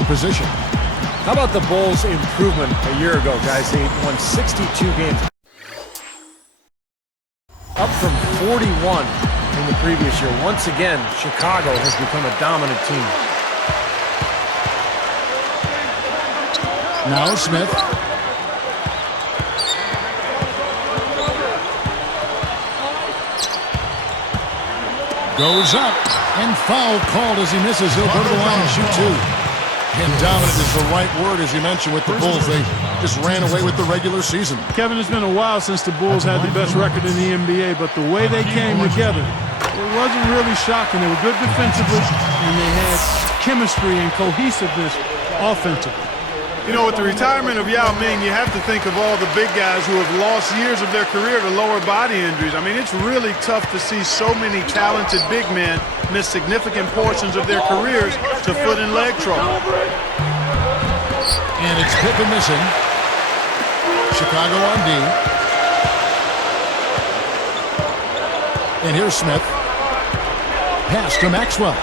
man position. How about the Bulls' improvement a year ago, guys? They won 62 games. Up from 41 in the previous year. Once again, Chicago has become a dominant team. Now Smith. Goes up, and foul called as he misses. He'll go to the line and shoot two. And dominant is the right word, as you mentioned, with the Bulls. They just ran away with the regular season. Kevin, it's been a while since the Bulls had the best record in the NBA, but the way they came together, it wasn't really shocking. They were good defensively, and they had chemistry and cohesiveness offensively. You know, with the retirement of Yao Ming, you have to think of all the big guys who have lost years of their career to lower body injuries. I mean, it's really tough to see so many talented big men miss significant portions of their careers to foot and leg trouble. And it's Pippen missing. Chicago on D. And here's Smith. Pass to Maxwell.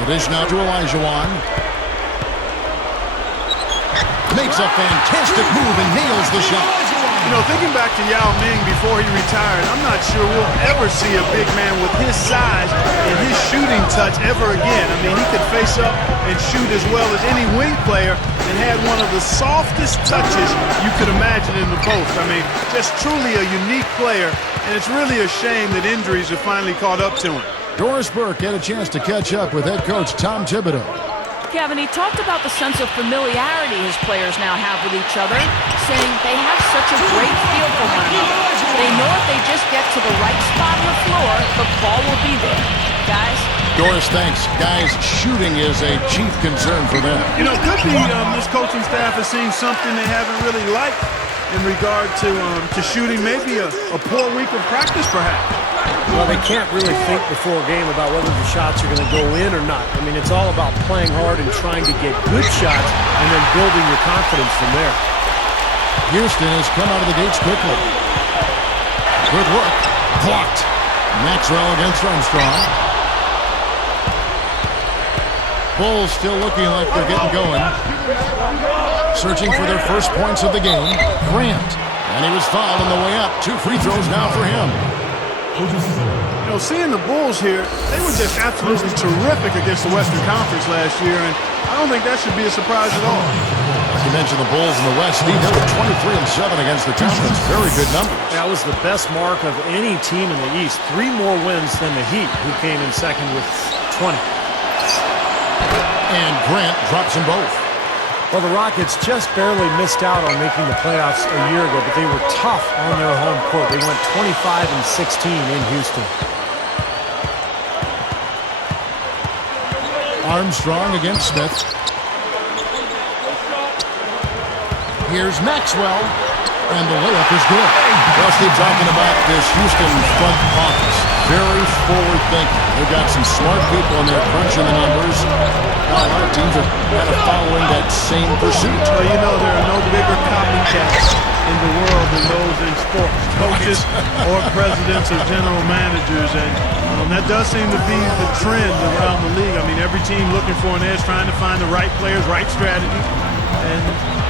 The dish now to Olajuwon. Makes a fantastic move and nails the shot. You know, thinking back to Yao Ming before he retired, I'm not sure we'll ever see a big man with his size and his shooting touch ever again. I mean, he could face up and shoot as well as any wing player and had one of the softest touches you could imagine in the post. I mean, just truly a unique player, and it's really a shame that injuries have finally caught up to him. Doris Burke had a chance to catch up with head coach Tom Thibodeau. Kevin, he talked about the sense of familiarity his players now have with each other, saying they have such a great feel for one another. They know if they just get to the right spot on the floor, the ball will be there. Guys? Doris, thanks. Guys, shooting is a chief concern for them. You know, it could be this coaching staff has seen something they haven't really liked in regard to shooting. Maybe a poor week of practice, perhaps. Well, they can't really think before a game about whether the shots are going to go in or not. I mean, it's all about playing hard and trying to get good shots and then building your confidence from there. Houston has come out of the gates quickly. Good work. Blocked. Maxwell against Armstrong. Bulls still looking like they're getting going. Searching for their first points of the game. Grant. And he was fouled on the way up. 2 free throws now for him. You know, seeing the Bulls here, they were just absolutely terrific against the Western Conference last year, and I don't think that should be a surprise at all. Like you mentioned, the Bulls in the West, Steve, they were 23-7 against the conference. Very good numbers. That was the best mark of any team in the East. 3 more wins than the Heat, who came in second with 20. And Grant drops them both. Well, the Rockets just barely missed out on making the playoffs a year ago, but they were tough on their home court. They went 25-16 in Houston. Armstrong against Smith. Here's Maxwell, and the layup is good. Well, Steve, talking about this Houston front office, very forward thinking. They've got some smart people in there crunching the numbers. Now, a lot of teams are kind of following that same pursuit. Well, you know, there are no bigger copycats in the world than those in sports, coaches or presidents or general managers, and that does seem to be the trend around the league. I mean, every team looking for an edge, trying to find the right players, right strategy, and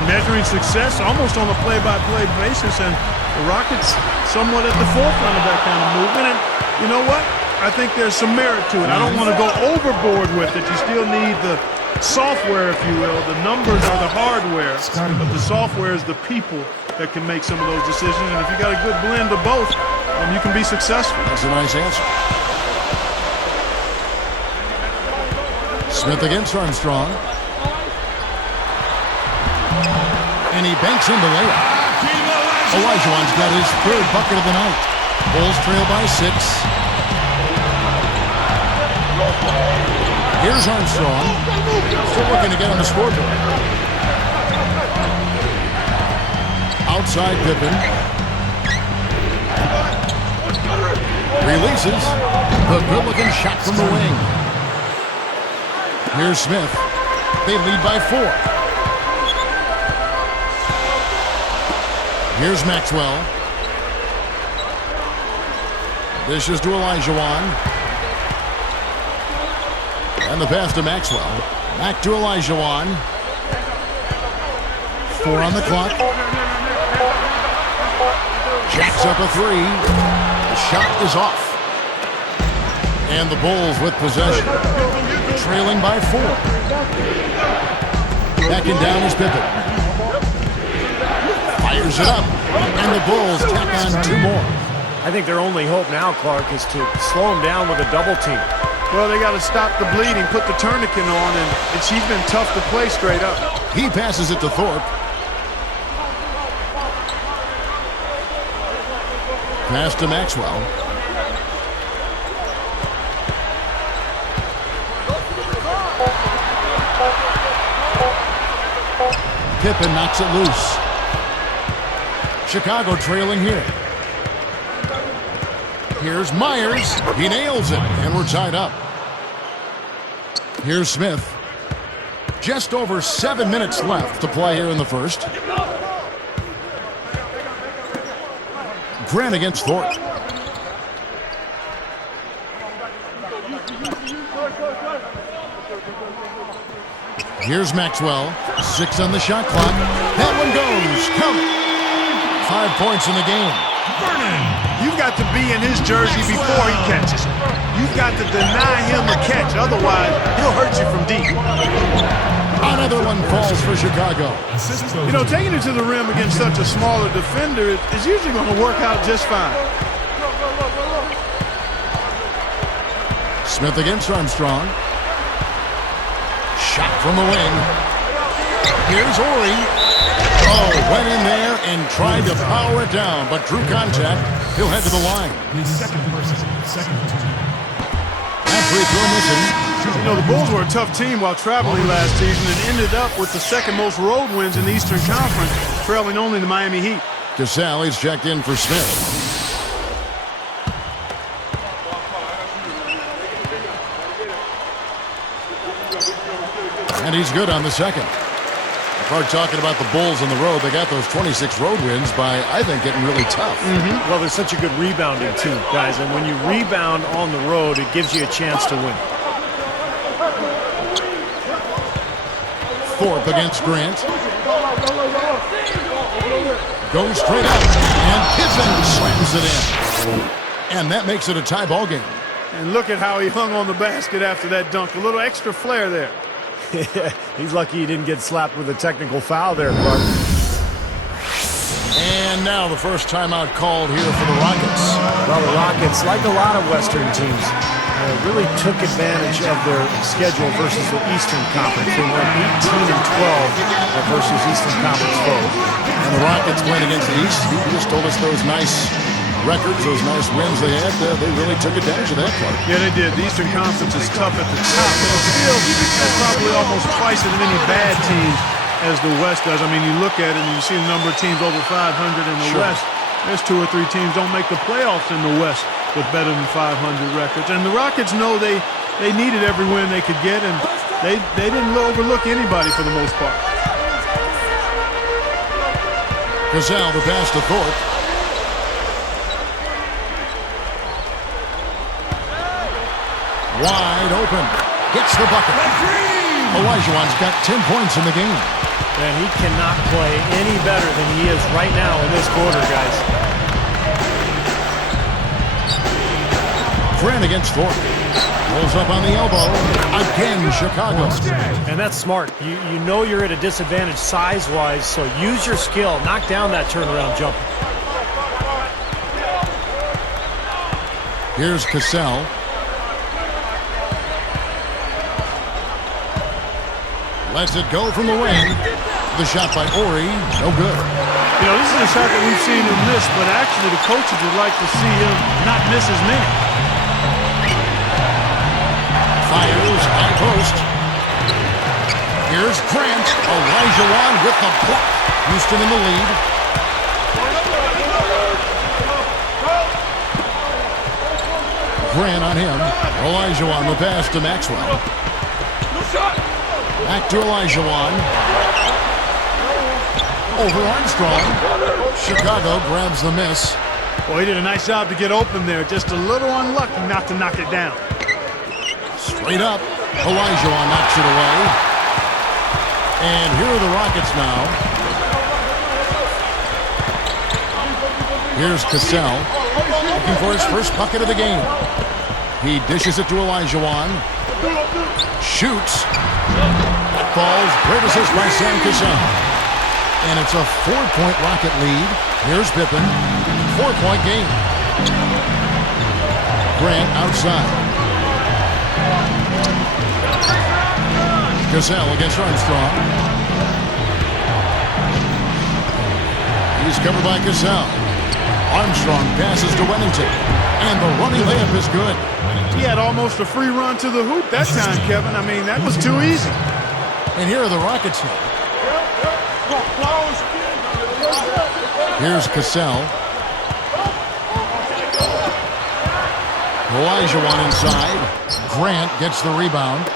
measuring success almost on a play-by-play basis, and the Rockets somewhat at the forefront of that kind of movement. And you know what? I think there's some merit to it. I don't want to go overboard with it. You still need the software, if you will. The numbers are the hardware, but the software is the people that can make some of those decisions. And if you got a good blend of both, you can be successful. That's a nice answer. Smith against Armstrong. And he banks in the layup. Olajuwon's got his 3rd bucket of the night. Bulls trail by 6. Here's Armstrong. Still looking to get on the scoreboard. Outside Pippen. Releases. The good-looking shot from the wing. Here's Smith. They lead by 4. Here's Maxwell. This is to Olajuwon. And the pass to Maxwell. Back to Olajuwon. 4 on the clock. Jacks up a 3. The shot is off. And the Bulls with possession. Trailing by 4. Backing down is Pippen. Fires it up. And the Bulls tack on 2 more. I think their only hope now, Clark, is to slow him down with a double team. Well, they got to stop the bleeding, put the tourniquet on, and she's been tough to play straight up. He passes it to Thorpe. Pass to Maxwell. Pippen knocks it loose. Chicago trailing here. Here's Myers. He nails it, and we're tied up. Here's Smith. Just over 7 minutes left to play here in the first. Grant against Thorpe. Here's Maxwell. 6 on the shot clock. That one goes. Count it. 5 points in the game. You've got to be in his jersey before he catches. You've got to deny him a catch. Otherwise, he'll hurt you from deep. Another one falls for Chicago. You know, taking it to the rim against such a smaller defender is usually going to work out just fine. Smith against Armstrong. Shot from the wing. Here's Horry. Oh, went in there and tried to power it down, but drew contact. He'll head to the line. That free throw missing. You know, the Bulls were a tough team while traveling last season and ended up with the second most road wins in the Eastern Conference, trailing only the Miami Heat. Cassell is checked in for Smith. And he's good on the second. Clark talking about the Bulls on the road. They got those 26 road wins by, I think, getting really tough. Well, they're such a good rebounding team, guys, and when you rebound on the road, it gives you a chance to win. Thorpe against Grant. Goes straight up, and Pippen slams it in. And that makes it a tie ball game. And look at how he hung on the basket after that dunk. A little extra flair there. He's lucky he didn't get slapped with a technical foul there, Clark. And now the first timeout called here for the Rockets. Well, the Rockets, like a lot of Western teams, really took advantage of their schedule versus the Eastern Conference. They went 18-12 versus Eastern Conference foes. And the Rockets went against the East. You just told us those nice records, those nice wins they had. They really took advantage of that part. Yeah, they did. The Eastern Conference is tough at the top, but still, that's probably almost twice as many bad teams as the West does. I mean, you look at it and you see the number of teams over 500 in the West. There's 2 or 3 teams don't make the playoffs in the West with better than 500 records. And the Rockets know they needed every win they could get, and they didn't overlook anybody for the most part. Cassell, the pass to Thorpe. Wide open. Gets the bucket. Olajuwon's got 10 points in the game. And he cannot play any better than he is right now in this quarter, guys. Grant against Thorpe. Rolls up on the elbow. Again, Chicago. And that's smart. You know you're at a disadvantage size-wise, so use your skill. Knock down that turnaround jumper. Here's Cassell. Lets it go from the wing. The shot by Horry, no good. You know, this is a shot that we've seen him miss, but actually the coaches would like to see him not miss his man. Fires, high post. Here's Grant. Olajuwon with the block. Houston in the lead. Grant on him. Olajuwon the pass to Maxwell. Back to Olajuwon. Over Armstrong. Chicago grabs the miss. Well, he did a nice job to get open there. Just a little unlucky not to knock it down. Straight up. Olajuwon knocks it away. And here are the Rockets now. Here's Cassell, looking for his first bucket of the game. He dishes it to Olajuwon. Shoots. Falls. Great assist by Sam Cassell. And it's a 4-point Rocket lead. Here's Pippen. 4-point game. Grant outside. Cassell against Armstrong. He's covered by Cassell. Armstrong passes to Wennington. And the running layup is good. He had almost a free run to the hoop that time, Kevin. I mean, that was too easy. And here are the Rockets now. Here's Cassell. Olajuwon inside. Grant gets the rebound.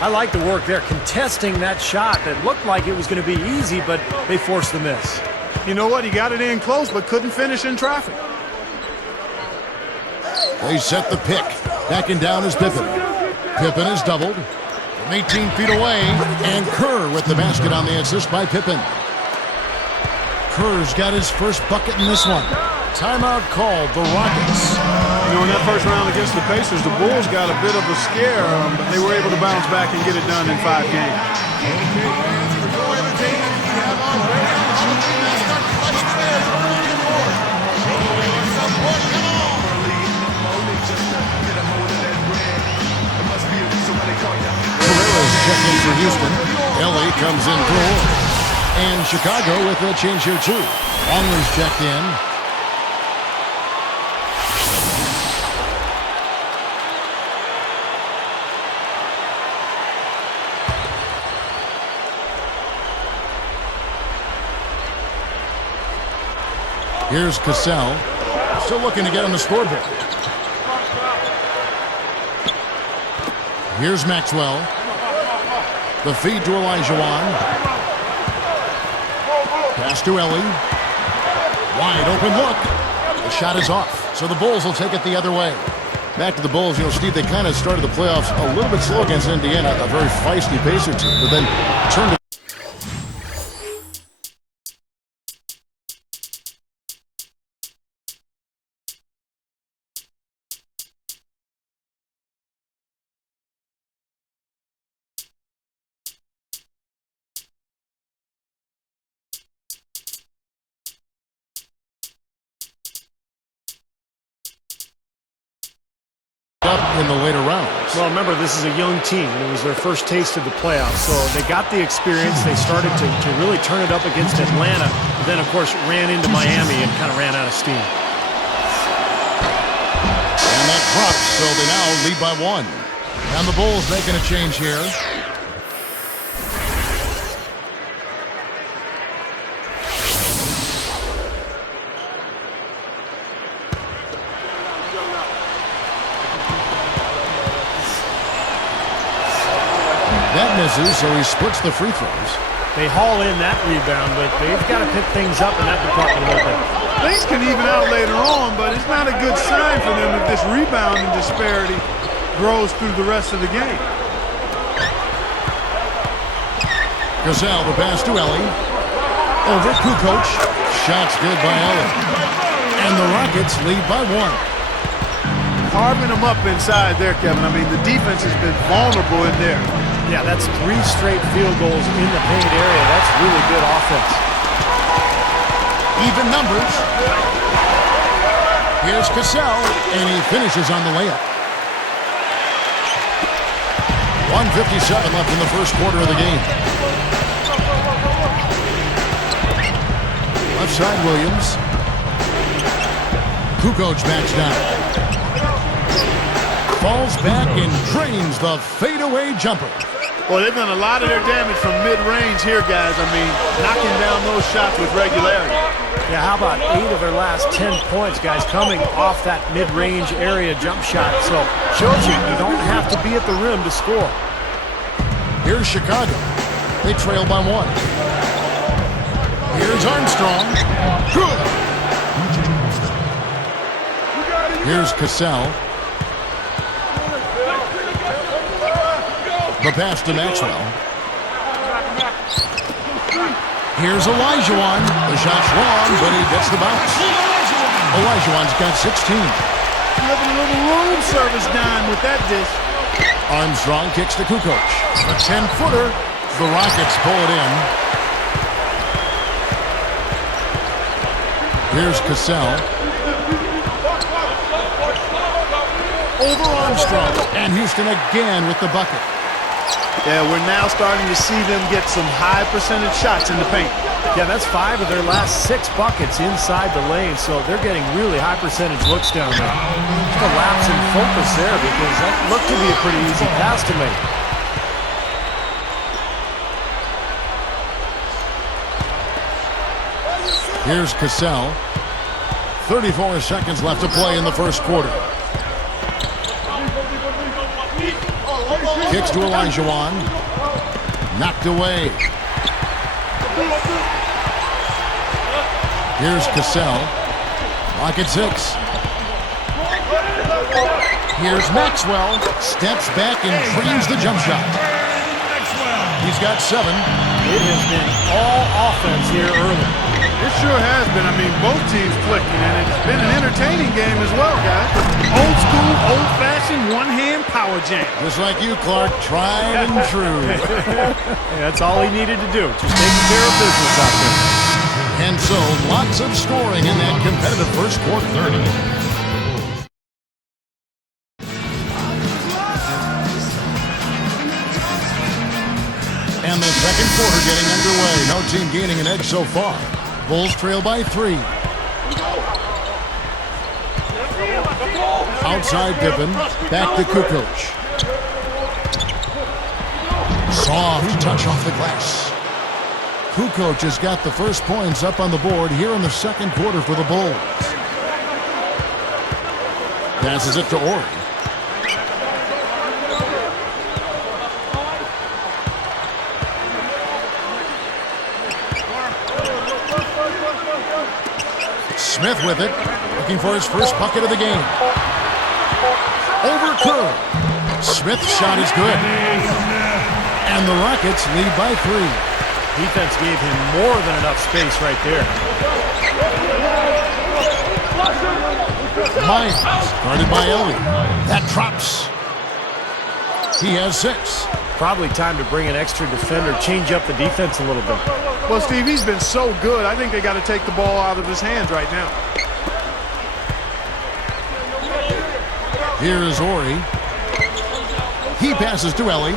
I like the work there, contesting that shot that looked like it was going to be easy, but they forced the miss. You know what? He got it in close, but couldn't finish in traffic. They set the pick. Backing down is Pippen. Pippen is doubled from 18 feet away. And Kerr with the basket on the assist by Pippen. Kerr's got his first bucket in this one. Timeout called, the Rockets. You know, in that first round against the Pacers, the Bulls got a bit of a scare, but they were able to bounce back and get it done in 5 games. Carreras check in for Houston. LA comes in for Orr. And Chicago with a change here too. Longley's checked in. Here's Cassell. Still looking to get on the scoreboard. Here's Maxwell. The feed to Olajuwon. Pass to Ellie. Wide open look. The shot is off. So the Bulls will take it the other way. Back to the Bulls. You know, Steve, they kind of started the playoffs a little bit slow against Indiana, a very feisty Pacer team, but then turned it. Up in the later rounds. Well, remember, this is a young team, and it was their first taste of the playoffs, so they got the experience. They started to really turn it up against Atlanta, but then, of course, ran into Miami and kind of ran out of steam. And that drops, so they now lead by 1. And the Bulls making a change here. That misses, so he splits the free throws. They haul in that rebound, but they've got to pick things up in that department a little bit. Things can even out later on, but it's not a good sign for them if this rebounding disparity grows through the rest of the game. Cassell, the pass to Ellie. Over Kukoc. Shots good by Ellie. And the Rockets lead by 1. Carving them up inside there, Kevin. I mean, the defense has been vulnerable in there. Yeah, that's 3 straight field goals in the paint area. That's really good offense. Even numbers. Here's Cassell, and he finishes on the layup. 1:57 left in the first quarter of the game. Left side, Williams. Kukoc backs down. Falls back and drains the fadeaway jumper. Well, they've done a lot of their damage from mid-range here, guys. I mean, knocking down those shots with regularity. Yeah, how about 8 of their last 10 points, guys, coming off that mid-range area jump shot. So, shows you don't have to be at the rim to score. Here's Chicago. They trail by 1. Here's Armstrong. Good. Here's Cassell. The pass to Maxwell. Here's Olajuwon. The shot's wrong, but he gets the bounce. Olajuwon's got 16. Living a little room service dime with that dish. Armstrong kicks to Kukoc. A 10-footer. The Rockets pull it in. Here's Cassell. Over Armstrong. And Houston again with the bucket. Yeah, we're now starting to see them get some high percentage shots in the paint. Yeah, that's 5 of their last 6 buckets inside the lane, so they're getting really high percentage looks down there. Just a lapse in focus there because that looked to be a pretty easy pass to make. Here's Cassell. 34 seconds left to play in the first quarter. Kicks to Olajuwon. Knocked away. Here's Cassell. Lock at 6. Here's Maxwell. Steps back and drains the jump shot. He's got 7. It has been all offense here early. It sure has been. I mean, both teams clicking, and it's been an entertaining game as well, guys. Old school, old-fashioned, one-hand power jam. Just like you, Clark. Tried and true. Hey, that's all he needed to do. Just taking care of business out there. And so, lots of scoring in that competitive first quarter. 30. And the second quarter getting underway. No team gaining an edge so far. Bulls trail by 3. Outside Pippen. Back to Kukoc. Soft touch off the glass. Kukoc has got the first points up on the board here in the second quarter for the Bulls. Passes it to Ori. Smith with it, looking for his first bucket of the game. Over Kerr. Smith's shot is good. And the Rockets lead by 3. Defense gave him more than enough space right there. Myers, guarded by Ellie. That drops. He has 6. Probably time to bring an extra defender, change up the defense a little bit. Well, Steve, he's been so good. I think they got to take the ball out of his hands right now. Here is Ori. He passes to Ellie.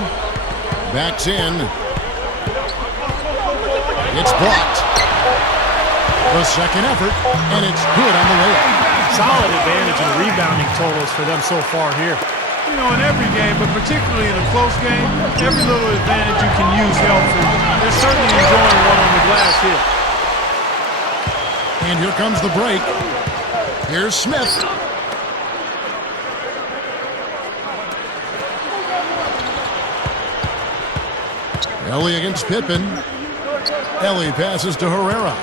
Backs in. It's blocked. The second effort, and it's good on the layup. Solid advantage in rebounding totals for them so far here. You know, in every game, but particularly in a close game, every little advantage you can use helps. And they're certainly enjoying one on the glass here. And here comes the break. Here's Smith. Ellie against Pippen. Ellie passes to Herrera.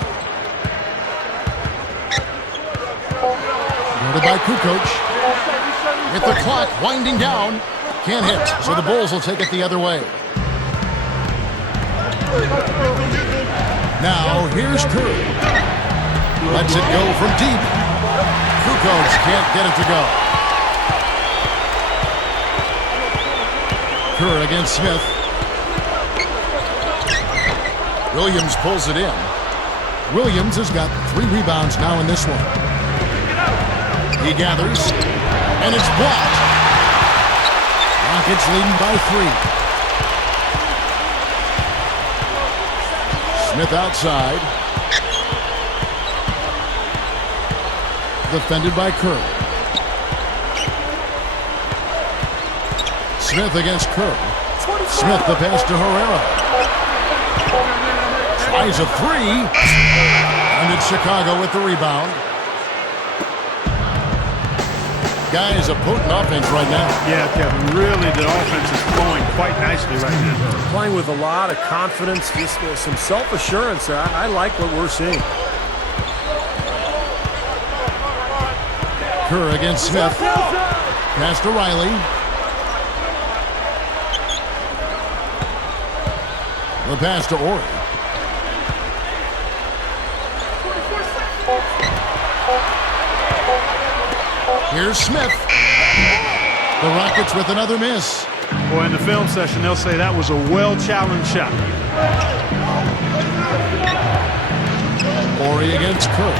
Guarded by Kukoc. With the clock winding down. Can't hit, so the Bulls will take it the other way. Now, here's Curry. Lets it go from deep. Kukoc can't get it to go. Kerr against Smith. Williams pulls it in. Williams has got 3 rebounds now in this one. He gathers, and it's blocked. Rockets leading by 3. Smith outside. Defended by Kerr. Smith against Kerr. Smith the pass to Herrera. Tries a 3. And it's Chicago with the rebound. Guys, a potent offense right now. Yeah, Kevin, really the offense is flowing quite nicely right now. Playing with a lot of confidence, just some self-assurance there. I like what we're seeing. Kerr against Smith. Pass to Riley. The pass to Ori. Here's Smith. The Rockets with another miss. Boy, in the film session, they'll say that was a well-challenged shot. Ori against Kerr.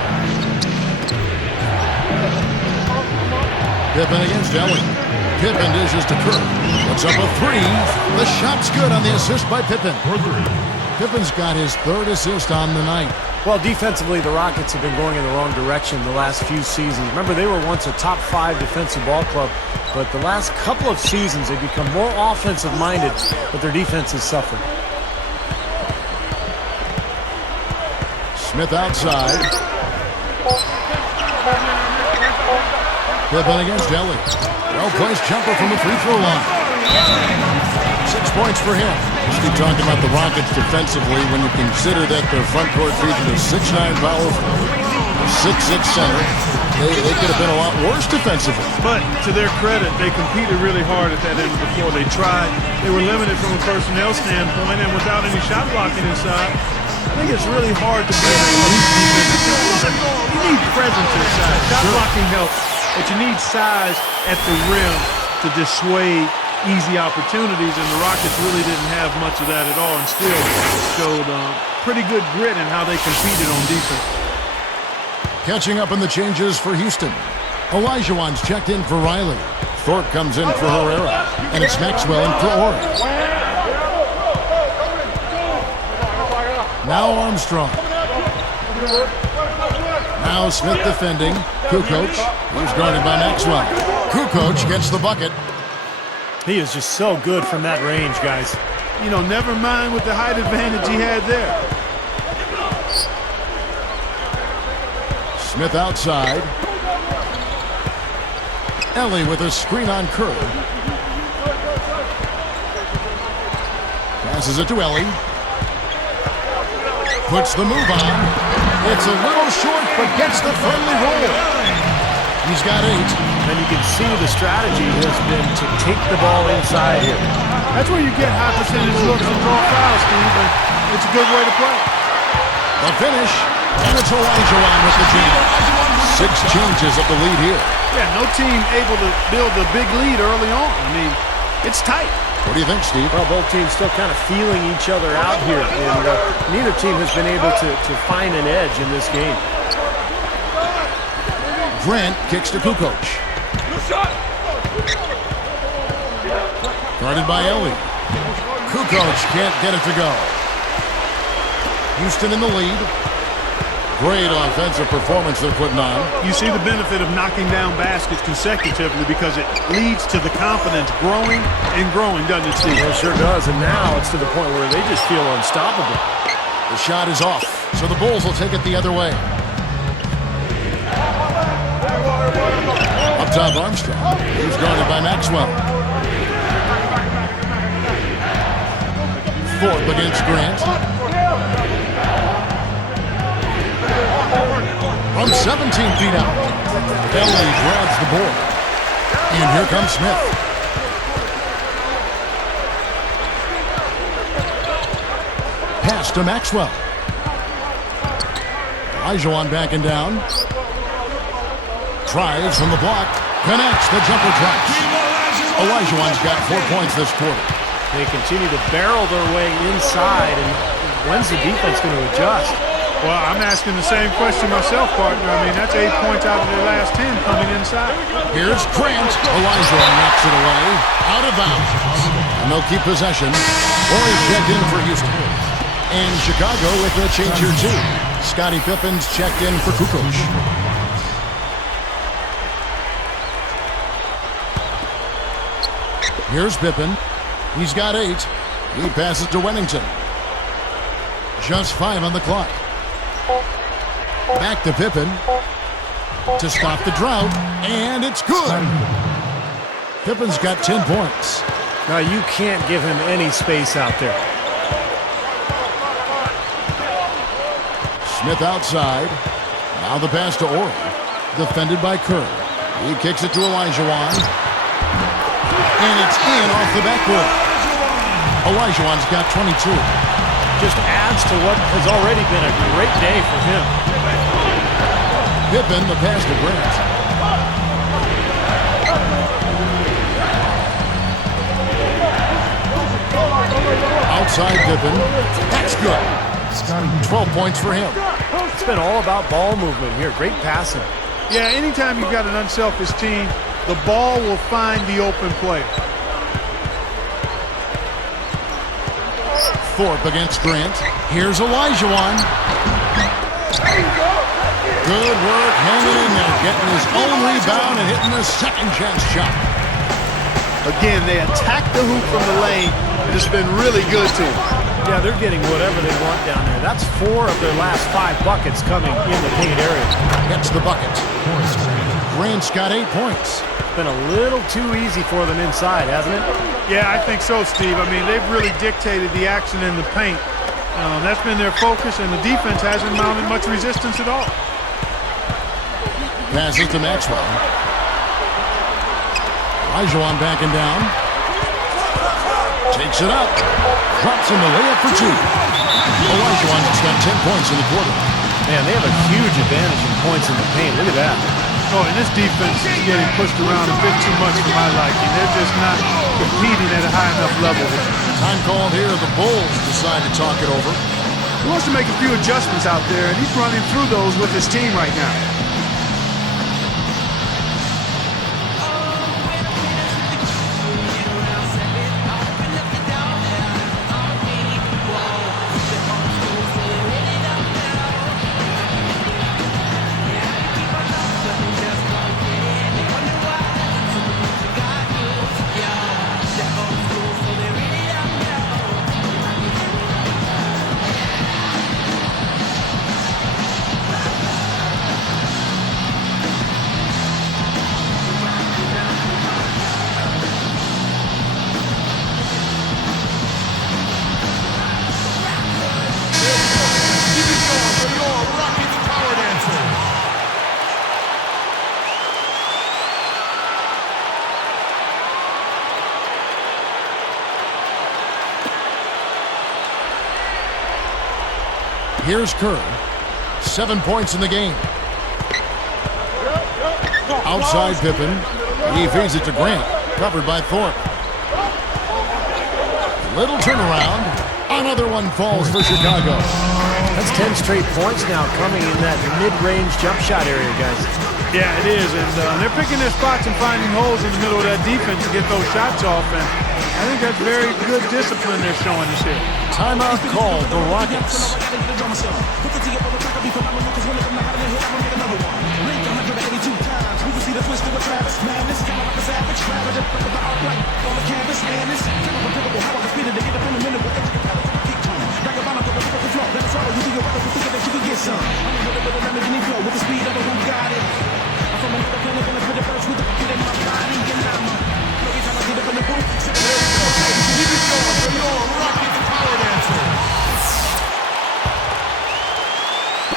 Pippen against Ellie. Pippen dishes to Kerr. Puts up a three. The shot's good on the assist by Pippen. Pippen's got his third assist on the night. Well, defensively, the Rockets have been going in the wrong direction the last few seasons. Remember, they were once a top 5 defensive ball club, but the last couple of seasons they've become more offensive-minded, but their defense has suffered. Smith outside. Pippen against Ellie. Well-placed jumper from the free throw line. 6 points for him. Let's keep talking about the Rockets defensively when you consider that their front court features a 6'9" power forward, a 6'6" center. They could have been a lot worse defensively. But to their credit, they competed really hard at that end of the floor. They tried. They were limited from a personnel standpoint, and without any shot blocking inside, I think it's really hard to play an elite defense. You need presence inside. Shot blocking helps, but you need size at the rim to dissuade easy opportunities, and the Rockets really didn't have much of that at all and still showed pretty good grit in how they competed on defense. Catching up in the changes for Houston. Olajuwon's checked in for Riley. Thorpe comes in for Herrera. And it's Maxwell in for Ori. Now Armstrong. Now Smith defending. Kukoc. He's guarded by Maxwell. Kukoc gets the bucket. He is just so good from that range, guys. You know, never mind with the height advantage he had there. Smith outside. Ellie with a screen on Kerr. Passes it to Ellie. Puts the move on. It's a little short, but gets the friendly roll. He's got 8. And you can see the strategy has been to take the ball inside here. That's where you get high percentage looks and draw fouls, Steve, and it's a good way to play. The finish, and it's Olajuwon with the jam. 6 changes of the lead here. Yeah, no team able to build a big lead early on. I mean, it's tight. What do you think, Steve? Well, both teams still kind of feeling each other out here, and neither team has been able to find an edge in this game. Grant kicks to Kukoc. Guarded by Ellie. Kukoc can't get it to go. Houston in the lead. Great offensive performance they're putting on. You see the benefit of knocking down baskets consecutively because it leads to the confidence growing and growing, doesn't it, Steve? It sure does, and now it's to the point where they just feel unstoppable. The shot is off, so the Bulls will take it the other way. Up top, Armstrong. He's guarded by Maxwell. Thorpe against Grant. From 17 feet out. Ellie grabs the board. And here comes Smith. Pass to Maxwell. Olajuwon backing down. Tries from the block. Connects. The jumper drops. Olajuwon's got 4 points this quarter. They continue to barrel their way inside, and when's the defense going to adjust? Well, I'm asking the same question myself, partner. I mean, that's 8 points out of their last 10 coming inside. Here's Grant. Olajuwon knocks it away. Out of bounds. And they'll keep possession. Ori's checked in for Houston. And Chicago with a change here, too. Scottie Pippen's checked in for Kukoc. Here's Pippen. He's got 8. He passes to Wennington. Just 5 on the clock. Back to Pippen to stop the drought, and it's good. Pippen's got 10 points. Now, you can't give him any space out there. Smith outside. Now the pass to Ori. Defended by Kerr. He kicks it to Olajuwon. And it's in off the backboard. Olajuwon's got 22. just adds to what has already been a great day for him. Pippen, the pass to Grant. Outside Pippen. That's good. 12 points for him. It's been all about ball movement here. Great passing. Yeah, anytime you've got an unselfish team, the ball will find the open player. Thorpe against Grant. Here's Olajuwon. Good work hanging in there, getting his own rebound and hitting the second chance shot. Again, they attack the hoop from the lane, and it's been really good to them. Yeah, they're getting whatever they want down there. That's 4 of their last 5 buckets coming in the paint area. Gets the bucket. Grant's got 8 points. It's been a little too easy for them inside, hasn't it? Yeah, I think so, Steve. I mean, they've really dictated the action in the paint. That's been their focus, and the defense hasn't mounted much resistance at all. Passes to Maxwell. Olajuwon backing down. Takes it up. Drops in the layup for 2. Olajuwon's got 10 points in the quarter. Man, they have a huge advantage in points in the paint. Look at that. Oh, and this defense is getting pushed around a bit too much for my liking. They're just not competing at a high enough level. Time called here. The Bulls decide to talk it over. He wants to make a few adjustments out there, and he's running through those with his team right now. Here's Kerr. 7 points in the game. Outside Pippen. He feeds it to Grant. Covered by Thorpe. Little turnaround. Another one falls for Chicago. That's 10 straight points now coming in that mid-range jump shot area, guys. Yeah, it is, and they're picking their spots and finding holes in the middle of that defense to get those shots off, and I think that's very good discipline they're showing us here. Timeout called the Rockets.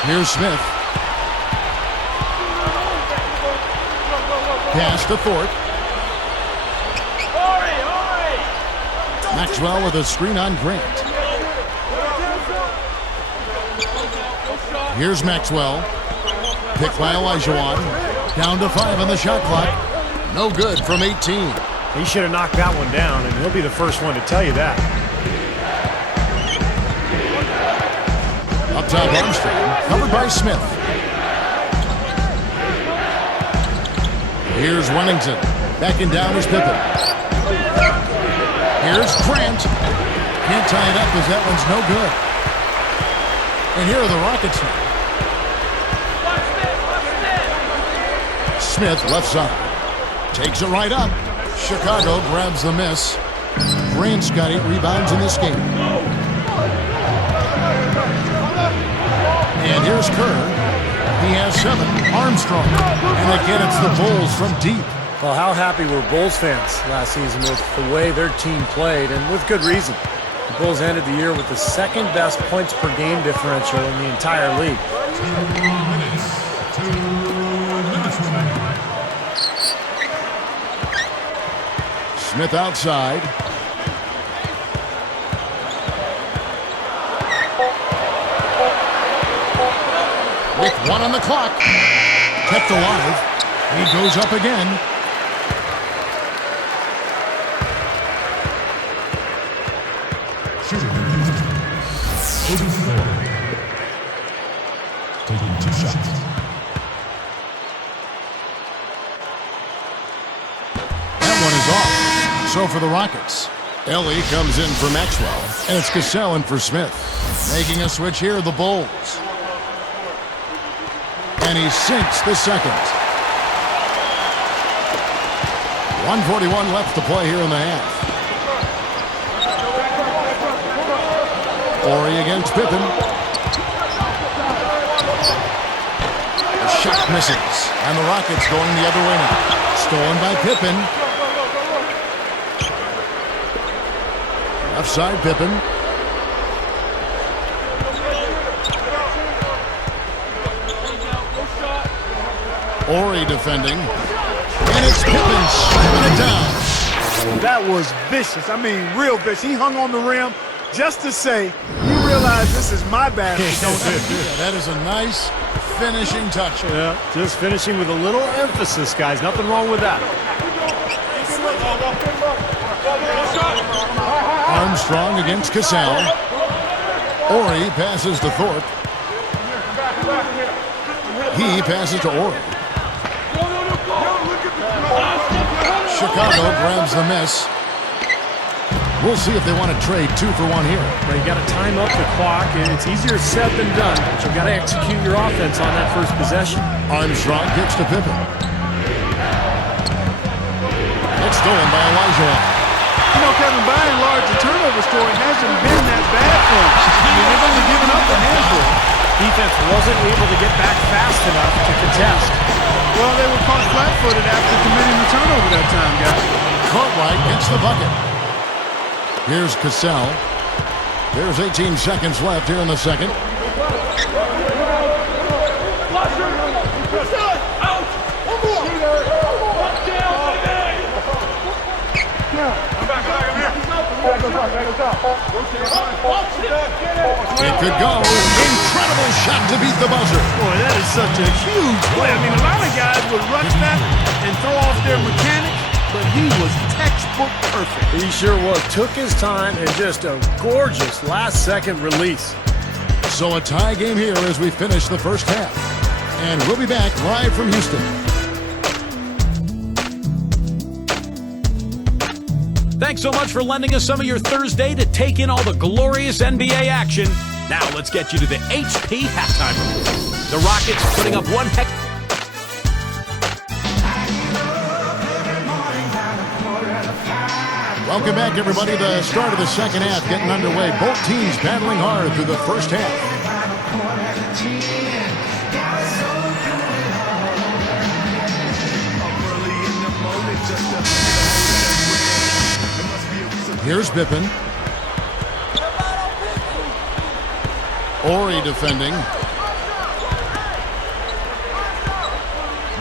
Here's Smith. Pass to Thorpe. Maxwell with a screen on Grant. Here's Maxwell. Picked by Olajuwon. Down to 5 on the shot clock. No good from 18. He should have knocked that one down, and he'll be the first one to tell you that. Up top, Armstrong. Covered by Smith. Here's Wennington. Backing down is Pippen. Here's Grant. Can't tie it up because that one's no good. And here are the Rockets now. Smith left side. Takes it right up. Chicago grabs the miss. Grant's got 8 rebounds in this game. And here's Kerr. He has 7. Armstrong. And again, it's the Bulls from deep. Well, how happy were Bulls fans last season with the way their team played, and with good reason. The Bulls ended the year with the 2nd best points per game differential in the entire league. Smith outside. with 1 on the clock. Kept alive. He goes up again. Taking 2 shots. That one is off. So for the Rockets, Ellie comes in for Maxwell, and it's Cassell in for Smith. Making a switch here, the Bulls. And he sinks the second. 1:41 left to play here in the half. Horry against Pippen. The shot misses, and the Rockets going the other way now. Stolen by Pippen. Left side, Pippen. Horry defending. And it's Pippen slamming it down. That was vicious. I mean, real vicious. He hung on the rim just to say, you realize this is my basket, don't you? Yeah, that is a nice finishing touch. Yeah, just finishing with a little emphasis, guys. Nothing wrong with that. Armstrong against Cassell. Horry passes to Thorpe. He passes to Horry. Chicago grabs the miss. We'll see if they want to trade 2 for 1 here. Well, you got to time up the clock. It's easier said than done, but you got to execute your offense on that first possession. Armstrong kicks to Pippen. It's stolen by Elijah. You know, Kevin, by and large, the turnover story hasn't been that bad for him. I mean, they've only given up a handful. Defense wasn't able to get back fast enough to contest. Well, they were caught flat-footed after committing the turnover that time, guys. Cartwright gets the bucket. Here's Cassell. There's 18 seconds left here in the second. It could go. Incredible shot to beat the buzzer. Boy, that is such a huge play. I mean, a lot of guys would rush that and throw off their mechanics, but he was textbook perfect. He sure was. Took his time and just a gorgeous last-second release. So a tie game here as we finish the first half. And we'll be back live from Houston. Thanks so much for lending us some of your Thursday to take in all the glorious NBA action. Now let's get you to the HP halftime report. The Rockets putting up one heck. Welcome back, everybody. The start of the second half getting underway. Both teams battling hard through the first half. Here's Pippen. Horry defending.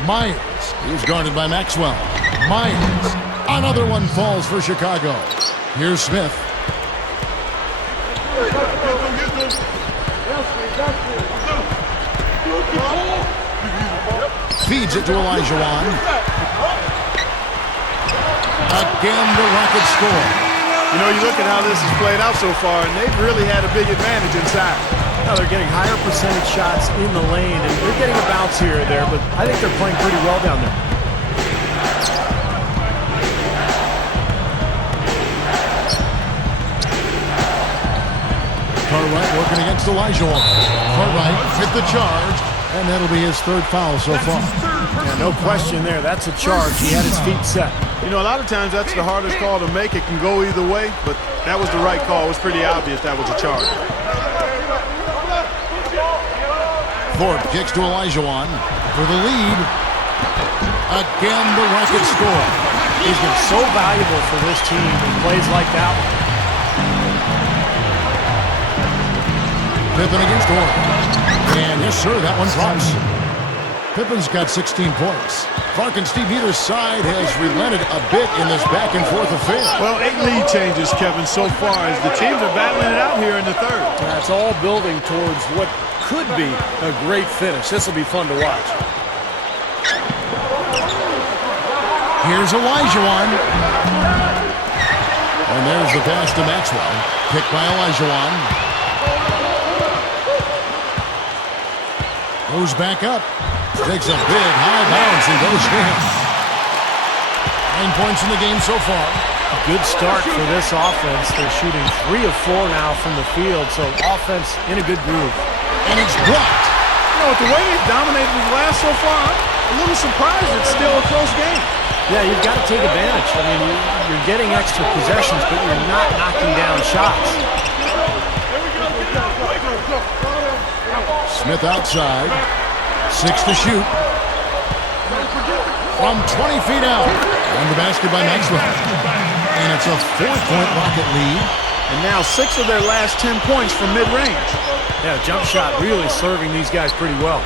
Myers. He's guarded by Maxwell. Myers. Another one falls for Chicago. Here's Smith. Feeds it to Olajuwon. Again, the Rockets score. You know, you look at how this has played out so far, and they've really had a big advantage inside. Now they're getting higher percentage shots in the lane, and they're getting a bounce here or there, but I think they're playing pretty well down there. Cartwright working against Olajuwon. Cartwright hit the charge, and that'll be his third foul so far. Yeah, no question there. That's a charge. He had his feet set. You know, a lot of times that's the hardest call to make. It can go either way, but that was the right call. It was pretty obvious that was a charge. Thorpe kicks to Olajuwon for the lead. Again, the Rockets score. He's been so valuable for this team in plays like that one. Pippen against Horry. And yes, sir, that one drops. Pippen's got 16 points. Clark and Steve, either side has relented a bit in this back-and-forth affair. Well, 8 lead changes, Kevin, so far as the teams are battling it out here in the third. That's all building towards what could be a great finish. This will be fun to watch. Here's Olajuwon. And there's the pass to Maxwell. Picked by Olajuwon. Goes back up. Takes a big high bounce and goes in. 9 points in the game so far. Good start for this offense. They're shooting 3 of 4 now from the field, so offense in a good groove. And it's blocked. You know, with the way they've dominated the glass so far, I'm a little surprised it's still a close game. Yeah, you've got to take advantage. I mean, you're getting extra possessions, but you're not knocking down shots. Smith outside. 6 to shoot. From 20 feet out. And the basket by Maxwell. And it's a 4-point Rocket lead. And now 6 of their last 10 points from mid-range. Yeah, jump shot really serving these guys pretty well.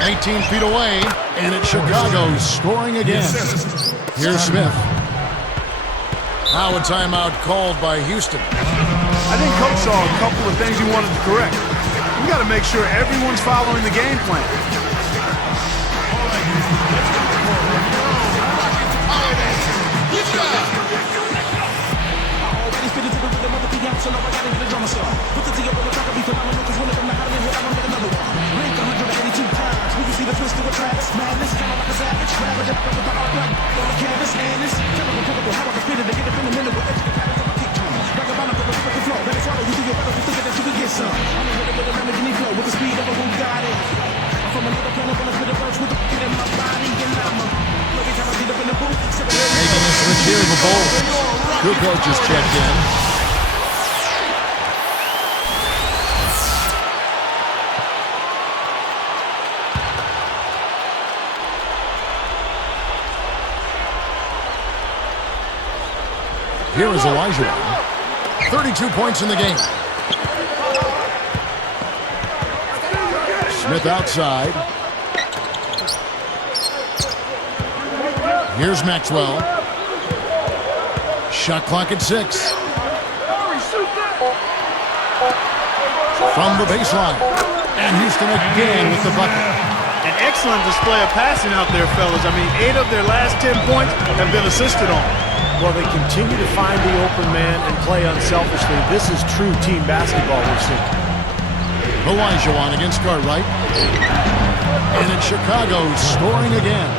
19 feet away, and it's Chicago scoring again. Here's Smith. Now a timeout called by Houston. I think Coach saw a couple of things he wanted to correct. We got to make sure everyone's following the game plan. Making the switch here, the Bulls. 2 coaches checked in. Here is Olajuwon. 32 points in the game. Smith outside. Here's Maxwell. Shot clock at 6. From the baseline. And Houston again with the bucket. An excellent display of passing out there, fellas. I mean, 8 of their last 10 points have been assisted on. Well, they continue to find the open man and play unselfishly. This is true team basketball we're seeing. Olajuwon against Cartwright. And it's Chicago scoring again.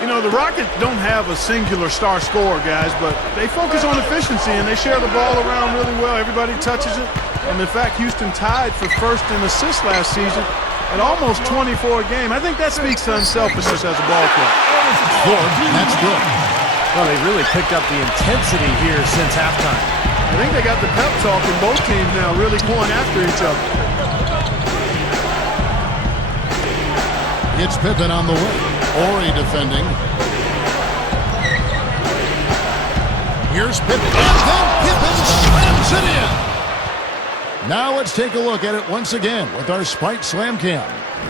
You know, the Rockets don't have a singular star scorer, guys, but they focus on efficiency and they share the ball around really well. Everybody touches it. And in fact, Houston tied for first in assists last season at almost 24 a game. I think that speaks to unselfishness as a ball club. That's good. Well, they really picked up the intensity here since halftime. I think they got the pep talk in both teams now, really going after each other. It's Pippen on the way. Ori defending. Here's Pippen. And then Pippen slams it in. Now let's take a look at it once again with our Spike Slam Cam.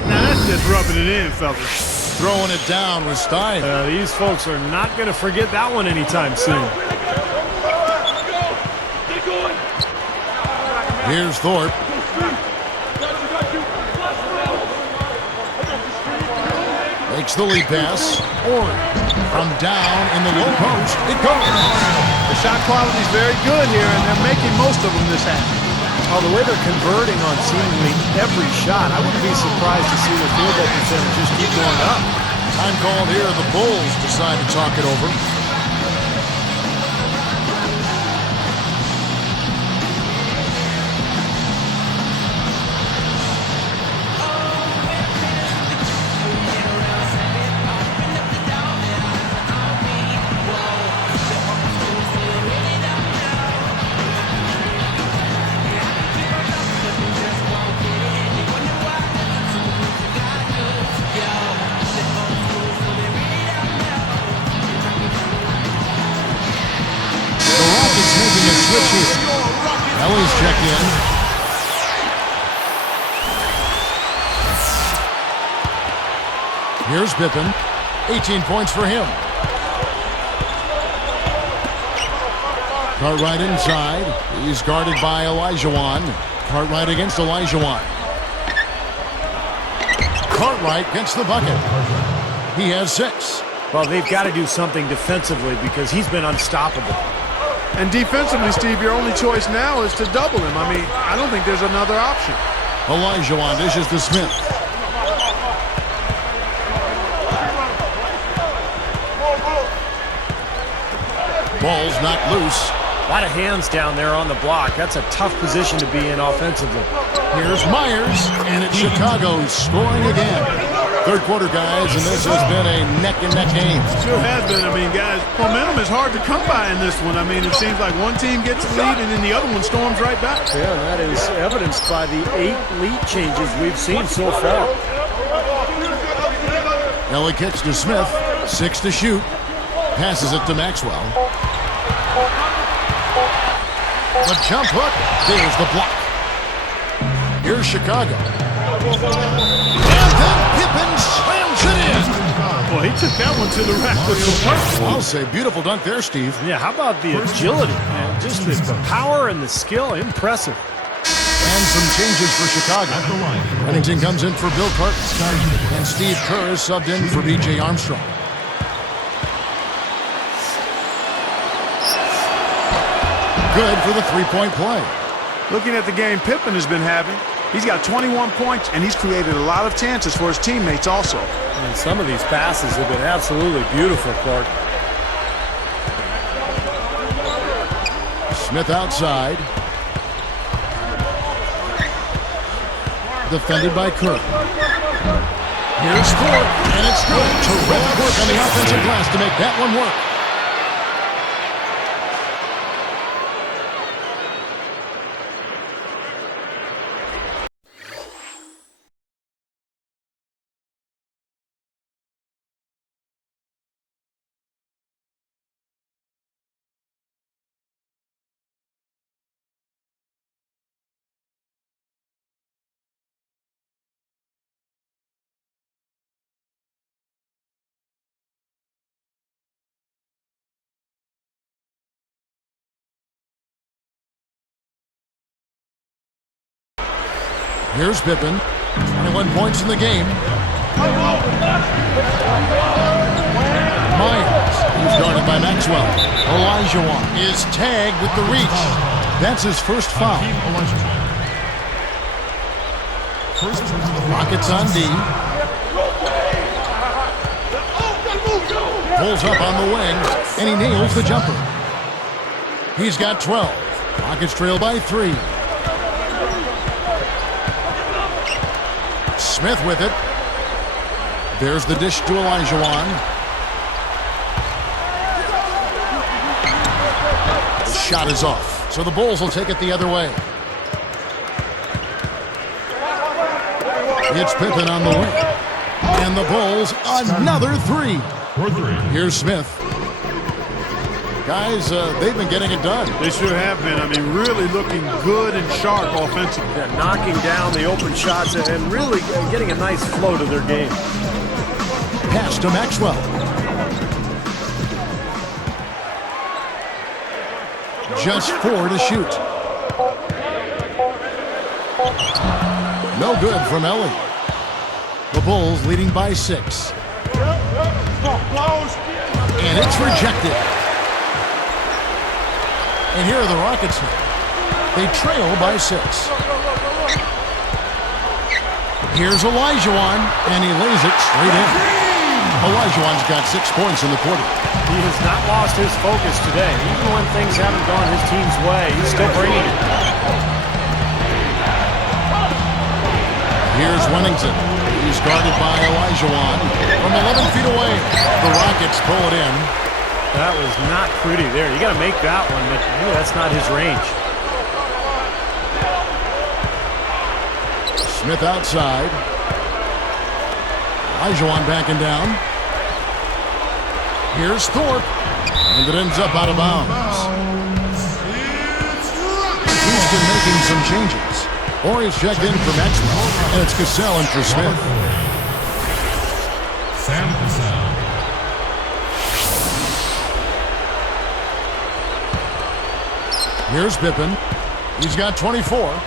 Now that's just rubbing it in, fellas. Throwing it down with style. These folks are not going to forget that one anytime soon. Here's Thorpe. Makes the lead pass. Ori from down in the low post. It goes. The shot quality is very good here, and they're making most of them this half. Oh, the way they're converting on seemingly every shot, I wouldn't be surprised to see the field goal percentage just keep going up. Time called here. The Bulls decide to talk it over. Ellie's checked in. Here's Pippen. 18 points for him. Cartwright inside. He's guarded by Olajuwon. Cartwright against Olajuwon. Cartwright gets the bucket. He has 6. Well, they've got to do something defensively because he's been unstoppable. And defensively, Steve, your only choice now is to double him. I mean, I don't think there's another option. Olajuwon dishes to Smith. Ball's knocked loose. A lot of hands down there on the block. That's a tough position to be in offensively. Here's Myers, and it's Chicago scoring again. Third quarter, guys, and this has been a neck-and-neck game. Sure has been. I mean, guys, momentum is hard to come by in this one. I mean, it seems like one team gets the lead, and then the other one storms right back. Yeah, that is evidenced by the 8 lead changes we've seen so far. Ellie kicks to Smith. 6 to shoot. Passes it to Maxwell. The jump hook. There's the block. Here's Chicago. And then Pippen slams it in. Well, he took that one to the rack with some purpose. I'll say beautiful dunk there, Steve. Yeah, how about the agility, man? Just the power and the skill. Impressive. And some changes for Chicago. Pennington comes in for Bill Carton. And Steve Kerr is subbed in for B.J. Armstrong. Good for the three-point play. Looking at the game Pippen has been having, he's got 21 points, and he's created a lot of chances for his teammates also. And some of these passes have been absolutely beautiful, Clark. Smith outside. Defended by Kerr. Here's Thorpe, and it's good. Terrific work on the offensive glass to make that one work. Here's Pippen, 21 points in the game. Myers, he's guarded by Maxwell. Olajuwon is tagged with the reach. That's his first foul. Rockets on D. Pulls up on the wing, and he nails the jumper. He's got 12. Rockets trail by 3. Smith with it. There's the dish to Olajuwon. The shot is off, so the Bulls will take it the other way. It's Pippen on the wing. And the Bulls, another 3. Here's Smith. Guys, they've been getting it done. They sure have been. I mean, really looking good and sharp offensively. Yeah, knocking down the open shots and really getting a nice flow to their game. Pass to Maxwell. Just 4 to shoot. No good from Ellie. The Bulls leading by 6. And it's rejected. And here are the Rockets now. They trail by 6. Here's Olajuwon, and he lays it straight in. Olajuwon's got 6 points in the quarter. He has not lost his focus today. Even when things haven't gone his team's way, he's still bringing it. Here's Wennington. He's guarded by Olajuwon from 11 feet away. The Rockets pull it in. That was not pretty there. You got to make that one, but that's not his range. Smith outside. Olajuwon backing down. Here's Thorpe. And it ends up out of bounds. Houston making some changes. Horry's checked in for Maxwell. And it's Cassell in for Smith. Sam Cassell. Here's Pippen. He's got 24.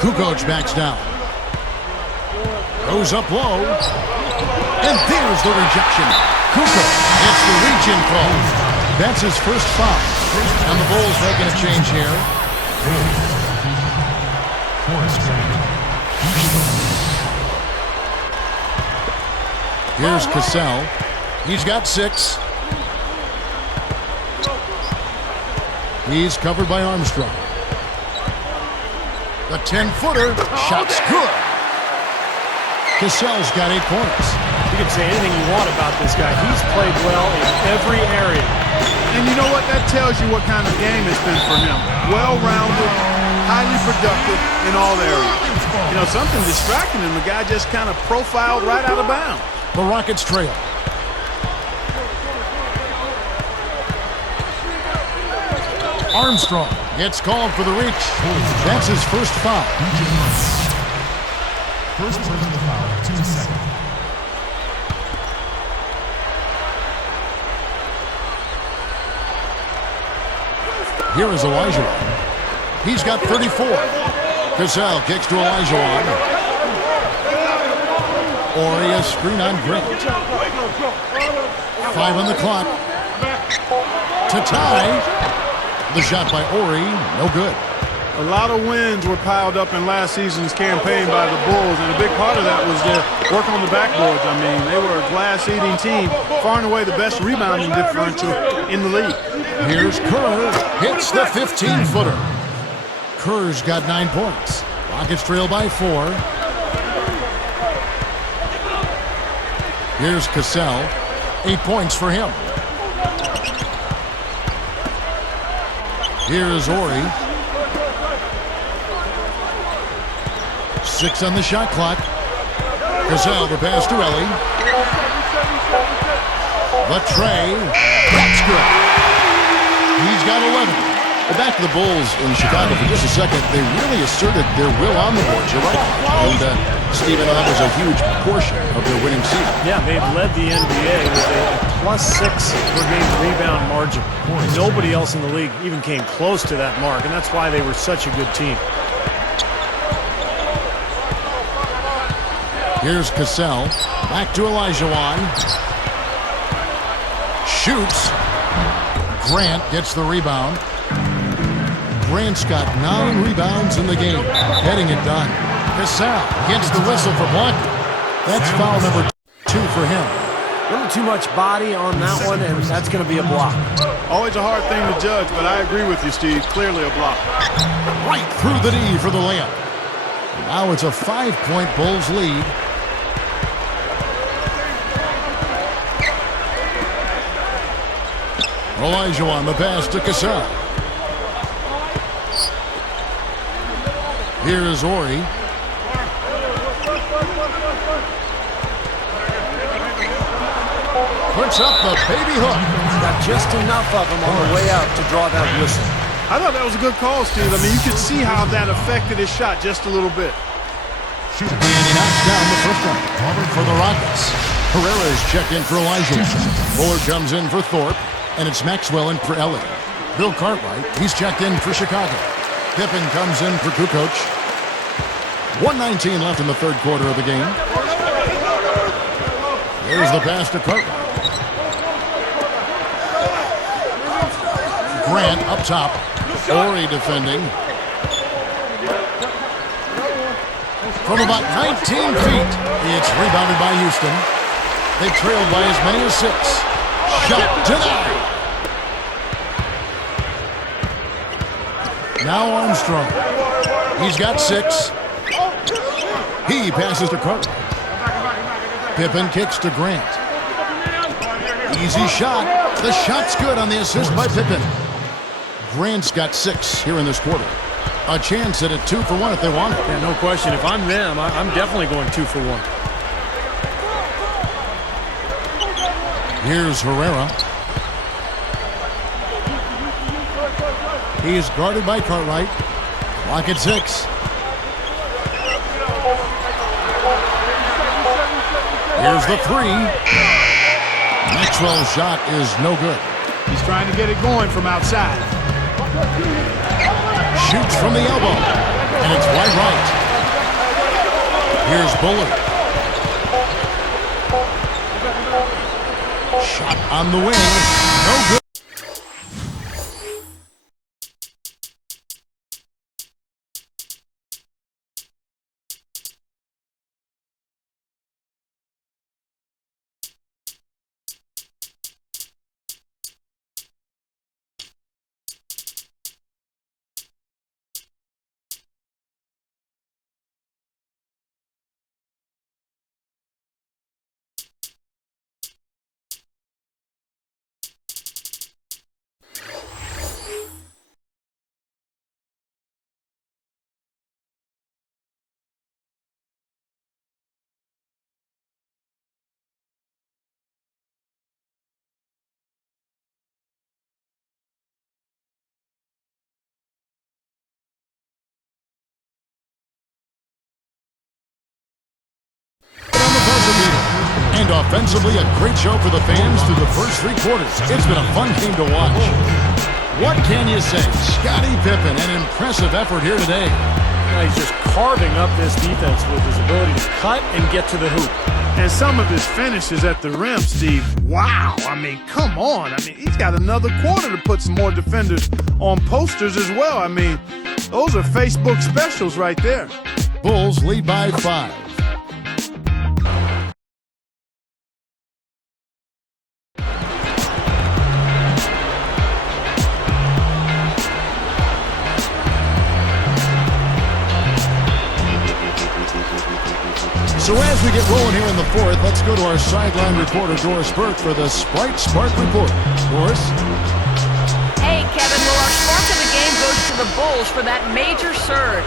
Kukoc backs down. Goes up low. And there's the rejection. Kukoc gets the reach-in call. That's his first foul. And the Bulls making a change here. Here's Cassell. He's got 6. He's covered by Armstrong. The 10-footer. Shot's good. Cassell's got 8 points. You can say anything you want about this guy. He's played well in every area. And you know what? That tells you what kind of game it's been for him. Well-rounded, highly productive in all areas. You know, something distracting him. The guy just kind of profiled right out of bounds. The Rockets trail. Armstrong gets called for the reach. That's his first foul. First personal foul, 2 seconds. Here is Elijah. He's got 34. Cassell kicks to Elijah. Ori a screen on Grant. 5 on the clock. To tie. The shot by Ori, no good. A lot of wins were piled up in last season's campaign by the Bulls, and a big part of that was their work on the backboards. I mean, they were a glass-eating team, far and away the best rebounding differential in the league. Here's Kerr, hits the 15-footer. Kerr's got 9 points. Rockets trail by 4. Here's Cassell, 8 points for him. Here's Ori. 6 on the shot clock. Cassell, the pass to Ellie. The tray. That's good. He's got 11. Well, back to the Bulls in Chicago for just a second. They really asserted their will on the boards. You're right. And, Stephen, that was a huge portion of their winning season. Yeah, they've led the NBA with a +6 per game rebound margin. Nobody else in the league even came close to that mark, and that's why they were such a good team. Here's Cassell. Back to Olajuwon. Shoots. Grant gets the rebound. Grant's got 9 rebounds in the game. Getting it done. Cassell gets the whistle for blocking. That's foul number 2 for him. A little too much body on that one, and that's going to be a block. Always a hard thing to judge, but I agree with you, Steve. Clearly a block. Right through the D for the layup. Now it's a 5-point Bulls lead. Olajuwon, the pass to Cassell. Here's Ori. Puts up the baby hook. Got just enough of them on the way out to draw that whistle. I thought that was a good call, Steve. I mean, you could see how that affected his shot just a little bit. And he knocks down the first one for the Rockets. Herrera is checked in for Elijah. Fuller comes in for Thorpe, and it's Maxwell in for Ellie. Bill Cartwright, he's checked in for Chicago. Pippen comes in for Kukoc. 1:19 left in the third quarter of the game. There's the pass to Cartwright. Grant up top. Ori defending. From about 19 feet, it's rebounded by Houston. They trailed by as many as 6. Shot denied. Now Armstrong. He's got 6. He passes to Cartwright. Pippen kicks to Grant. Easy shot. The shot's good on the assist by Pippen. Grant's got 6 here in this quarter. A chance at a 2 for 1 if they want it. Yeah, no question. If I'm them, I'm definitely going 2 for 1. Here's Herrera. He is guarded by Cartwright. Clock at 6. Here's the 3. Maxwell's shot is no good. He's trying to get it going from outside. Shoots from the elbow, and it's wide right. Here's Bullard. Shot on the wing, no good. And offensively, a great show for the fans through the first 3 quarters. It's been a fun game to watch. What can you say? Scottie Pippen, an impressive effort here today. He's just carving up this defense with his ability to cut and get to the hoop. And some of his finishes at the rim, Steve, wow. I mean, come on. I mean, he's got another quarter to put some more defenders on posters as well. I mean, those are Facebook specials right there. Bulls lead by 5. So as we get rolling here in the 4th, let's go to our sideline reporter, Doris Burke, for the Sprite Spark Report. Doris? Hey, Kevin, well, our spark of the game goes to the Bulls for that major surge.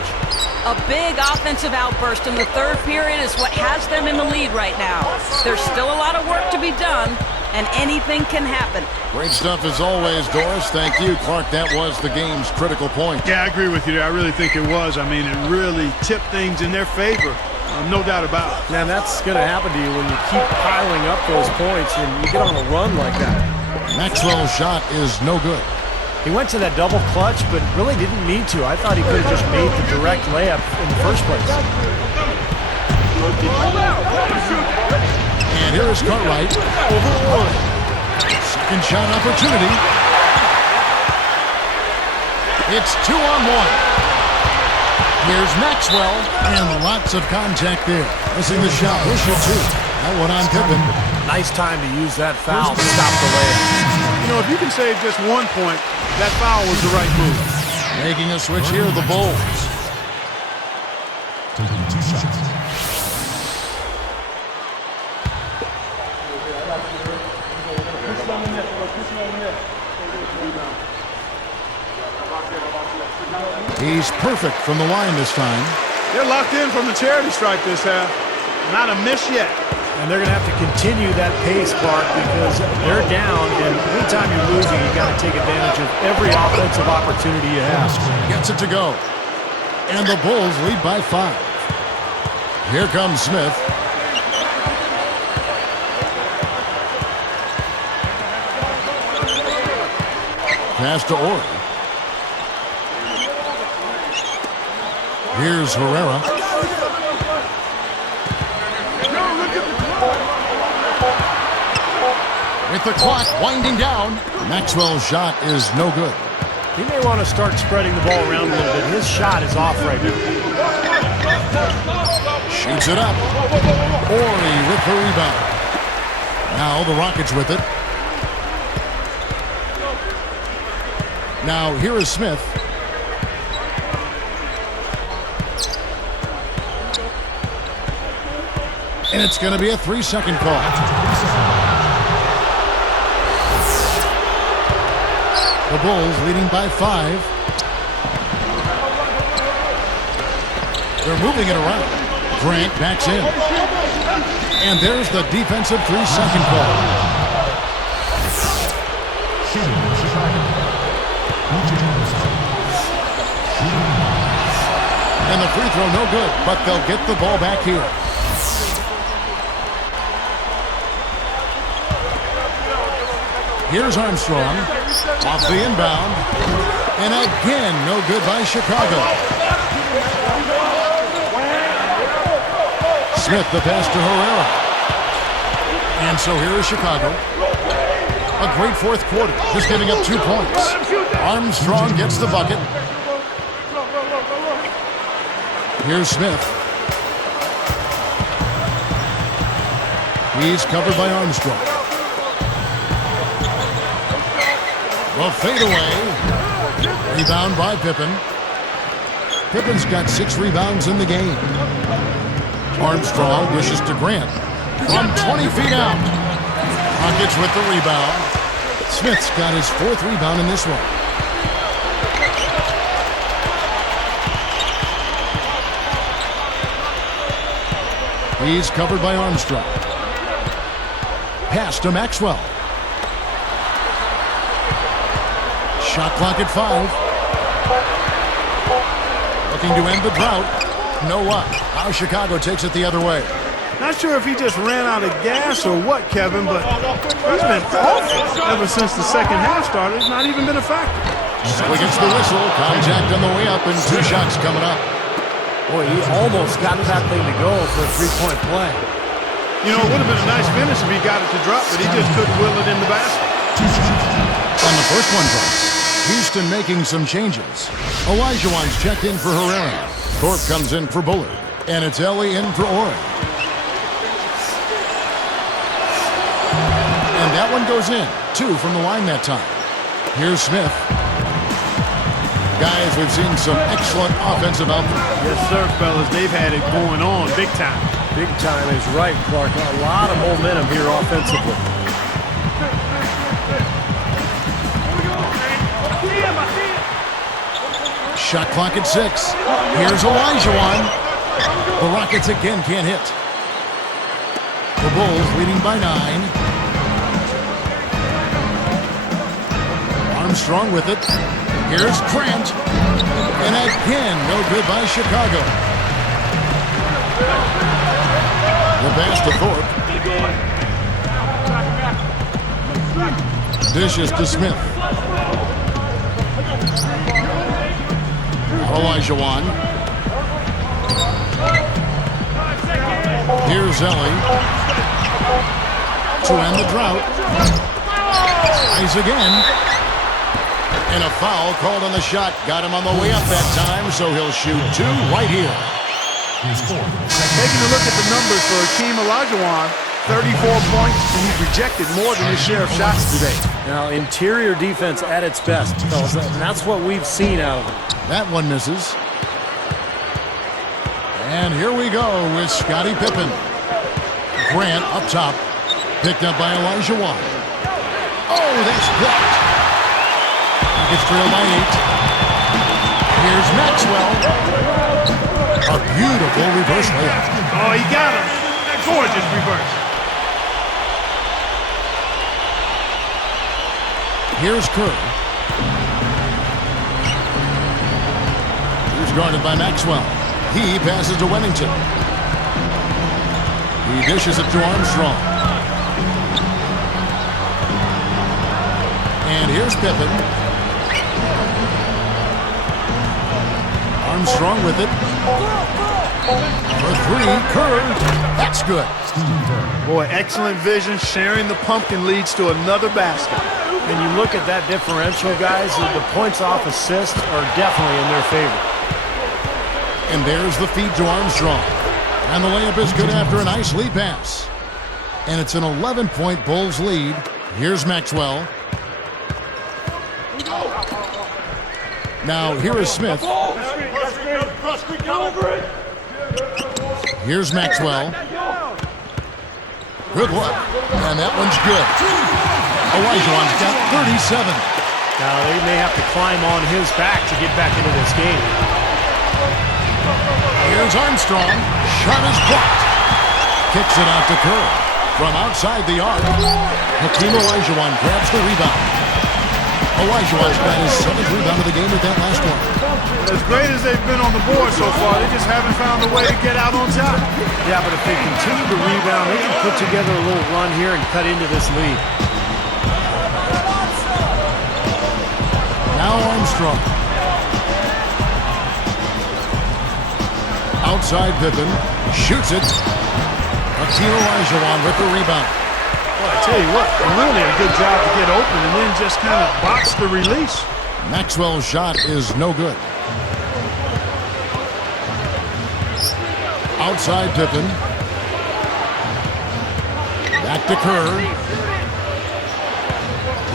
A big offensive outburst in the 3rd period is what has them in the lead right now. There's still a lot of work to be done, and anything can happen. Great stuff as always, Doris. Thank you. Clark, that was the game's critical point. Yeah, I agree with you there. I really think it was. I mean, it really tipped things in their favor. No doubt about it. Man, that's going to happen to you when you keep piling up those points and you get on a run like that. Maxwell's shot is no good. He went to that double clutch, but really didn't need to. I thought he could have just made the direct layup in the first place. And here is Cartwright over Warren. Second shot opportunity. It's 2-on-1. Here's Maxwell, and lots of contact there. Missing the shot. He'll shoot 2. That one on Pippen. Nice time to use that foul to stop the layup. You know, if you can save just 1 point, that foul was the right move. Making a switch here, the Bulls. Taking 2 shots. He's perfect from the line this time. They're locked in from the charity stripe this half. Not a miss yet. And they're going to have to continue that pace, Clark, because they're down, and anytime you're losing, you've got to take advantage of every offensive opportunity you have. Gets it to go. And the Bulls lead by 5. Here comes Smith. Pass to Ori. Here's Herrera. With the clock winding down, Maxwell's shot is no good. He may want to start spreading the ball around a little bit. His shot is off right now. Shoots it up. Ori with the rebound. Now the Rockets with it. Now here is Smith. And it's going to be a 3-second call. The Bulls leading by 5. They're moving it around. Grant backs in. And there's the defensive 3-second call. And the free throw no good, but they'll get the ball back here. Here's Armstrong. Off the inbound. And again, no good by Chicago. Smith, the pass to Herrera. And so here is Chicago. A great fourth quarter, just giving up 2 points. Armstrong gets the bucket. Here's Smith. He's covered by Armstrong. The fadeaway. Rebound by Pippen. Pippen's got 6 rebounds in the game. Armstrong wishes to Grant. From 20 feet out. Rockets with the rebound. Smith's got his 4th rebound in this one. He's covered by Armstrong. Pass to Maxwell. Shot clock at 5. Looking to end the drought. No luck. Now Chicago takes it the other way. Not sure if he just ran out of gas or what, Kevin, but he's been awful ever since the second half started. It's not even been a factor. So against the whistle, contact on the way up, and 2 shots coming up. Boy, he almost got that thing to go for a 3-point play. You know, it would have been a nice finish if he got it to drop, but he just couldn't will it in the basket. And the first one drops. Houston making some changes. Olajuwon's checked in for Herrera. Thorpe comes in for Bullard. And it's Ellie in for Ori. And that one goes in. 2 from the line that time. Here's Smith. Guys, we've seen some excellent offensive output. Yes, sir, fellas. They've had it going on big time. Big time is right, Clark. A lot of momentum here offensively. Shot clock at 6. Here's Olajuwon. The Rockets again can't hit. The Bulls leading by 9. Armstrong with it. Here's Grant. And again, no good by Chicago. The pass to Thorpe. Dishes to Smith. Olajuwon. Here's Ellie. To end the drought. Tries again. And a foul called on the shot. Got him on the way up that time, so he'll shoot 2 right here. Taking a look at the numbers for Hakeem Olajuwon, 34 points, and he's rejected more than his share of shots today. Now, interior defense at its best, fellas, and that's what we've seen out of it. That one misses. And here we go with Scottie Pippen. Grant up top. Picked up by Olajuwon. Oh, that's blocked. It's trailed by 8. Here's Maxwell. A beautiful reverse layup. Oh, he got him. Gorgeous reverse. Here's Kerr. He's guarded by Maxwell. He passes to Wennington. He dishes it to Armstrong. And here's Pippen. Armstrong with it. For 3, Kerr. That's good. Boy, excellent vision. Sharing the pumpkin leads to another basket. When you look at that differential, guys, the points off assists are definitely in their favor. And there's the feed to Armstrong. And the layup is good after a nice lead pass. And it's an 11-point Bulls lead. Here's Maxwell. Now, here is Smith. Here's Maxwell. Good luck. And that one's good. Olajuwon's got 37. Now, they may have to climb on his back to get back into this game. Here's Armstrong. Shot is blocked. Kicks it out to Kerr. From outside the arc, Hakeem Olajuwon grabs the rebound. Olajuwon's got his 7th rebound of the game with that last one. As great as they've been on the board so far, they just haven't found a way to get out on top. Yeah, but if they continue to rebound, they can put together a little run here and cut into this lead. Now Armstrong. Outside Pippen. Shoots it. Akeem Olajuwon with the rebound. Well, I tell you what, really a good job to get open and then just kind of box the release. Maxwell's shot is no good. Outside Pippen. Back to Kerr.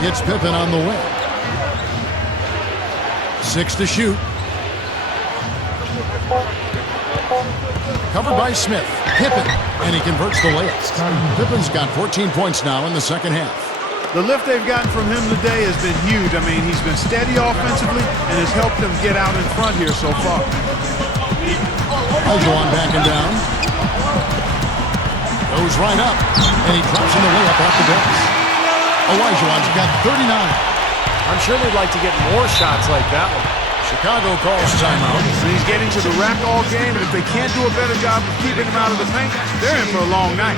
Hits Pippen on the wing. 6 to shoot. Covered by Smith. Pippen. And he converts the layup. Pippen's got 14 points now in the second half. The lift they've gotten from him today has been huge. I mean, he's been steady offensively and has helped them get out in front here so far. Olajuwon backing down. Goes right up. And he drops in the layup off the bench. Olajuwon's got 39. I'm sure they'd like to get more shots like that one. Chicago calls timeout. He's getting to the rack all game, and if they can't do a better job of keeping him out of the paint, they're in for a long night.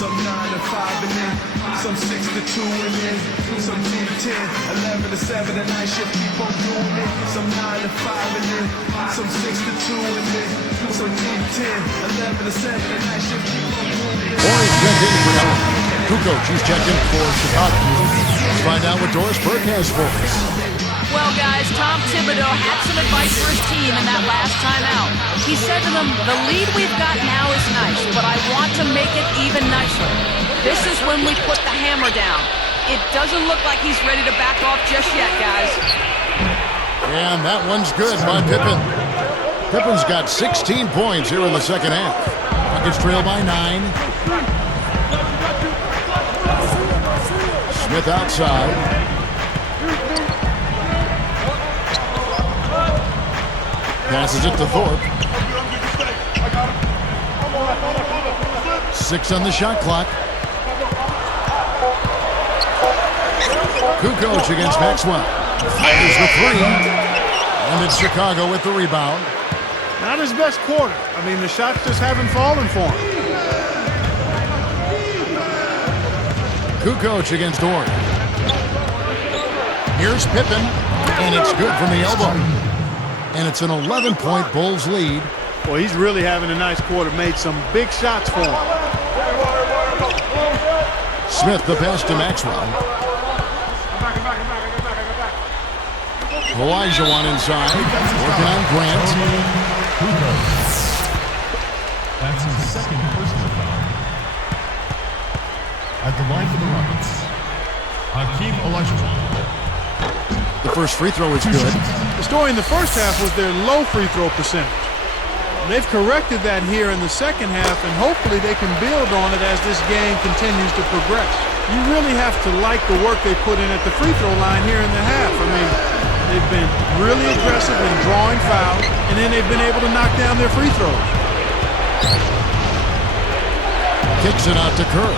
Some 9 to 5 and then some 6 to 2 and then some 2 to 10, 11 to 7 and night shift keep on doing it. Some 9 to 5 and then some 6 to 2 and then some 2 to 10, 11 to 7 and night shift keep on doing it. Boris checked in for Ellen. Kukoc, he's checked in for Chicago. Let's find out what Doris Burke has for us. Well, guys, Tom Thibodeau had some advice for his team in that last time out. He said to them, the lead we've got now is nice, but I want to make it even nicer. This is when we put the hammer down. It doesn't look like he's ready to back off just yet, guys. And that one's good by Pippen. Pippen's got 16 points here in the second half. Rockets trail by 9. Smith outside. Passes it to Thorpe. 6 on the shot clock. Kukoc against Maxwell. Fires the 3. And it's Chicago with the rebound. Not his best quarter. I mean, the shots just haven't fallen for him. Kukoc against Dort. Here's Pippen. And it's good from the elbow. And it's an 11-point Bulls lead. Well, he's really having a nice quarter. Made some big shots for him. Smith the pass to Maxwell. Olajuwon inside. Working on Grant. That's his second personal foul. At the line for the Rockets, Hakeem Olajuwon. The first free throw is good. The story in the first half was their low free throw percentage. They've corrected that here in the second half, and hopefully they can build on it as this game continues to progress. You really have to like the work they put in at the free throw line here in the half. I mean, they've been really aggressive in drawing fouls, and then they've been able to knock down their free throws. Kicks it out to Kerr.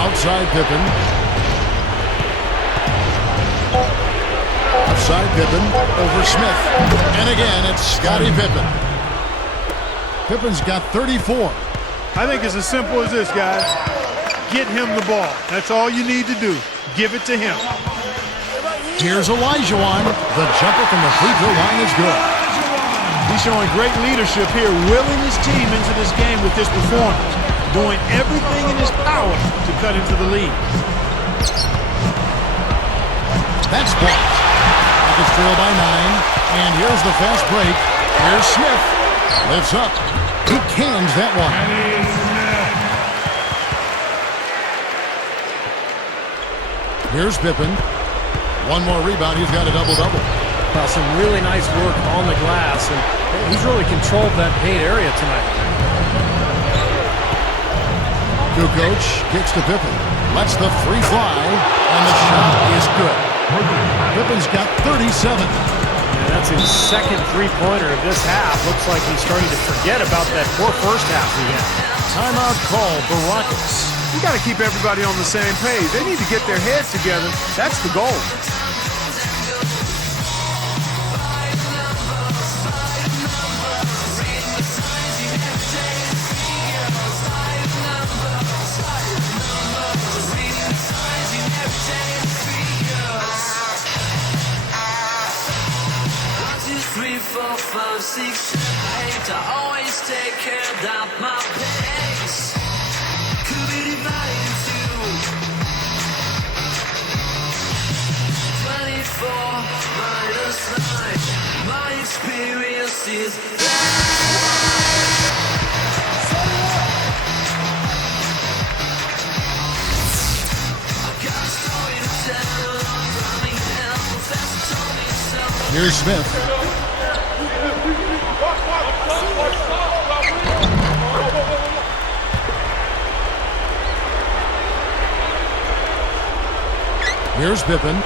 Outside Pippen. Outside Pippen over Smith. And again, it's Scottie Pippen. Pippen's got 34. I think it's as simple as this, guys. Get him the ball. That's all you need to do. Give it to him. Here's Olajuwon. The jumper from the free throw line is good. He's showing great leadership here, willing his team into this game with this performance, doing everything in his power to cut into the lead. That's blocked. Rockets trail by 9. And here's the fast break. Here's Smith. Lifts up. He cans that one. Here's Pippen. One more rebound. He's got a double-double. Some really nice work on the glass, and he's really controlled that paint area tonight. Kukoc kicks to Pippen. Lets the three fly, and the shot is good. Pippen's got 37. And that's his second three-pointer of this half. Looks like he's starting to forget about that poor first half he had. Timeout called the Rockets. You got to keep everybody on the same page. They need to get their heads together. That's the goal. To always take care of my pace. Could be divided into 24 minus 9. My experience is Here's Smith. Here's Pippen.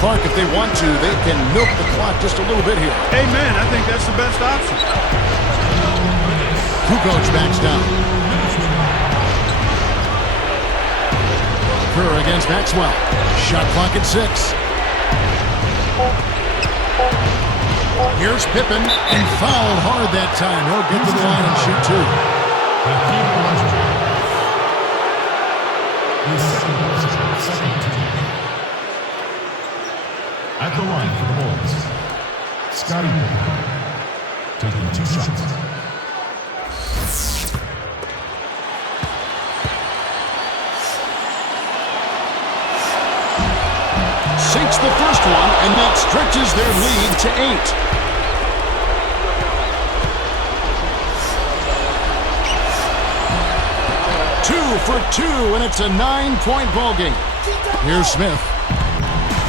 Clark, if they want to, they can milk the clock just a little bit here. Amen. I think that's the best option. Kukoc backs down. Kerr against Maxwell. Shot clock at 6. Here's Pippen, and fouled hard that time. He'll get to the line and shoot two. At the line for the Bulls, Scottie Pippen taking 2 shots. Sinks the first one, and that stretches their lead to 8. For 2, and it's a 9-point ball game. Here's Smith.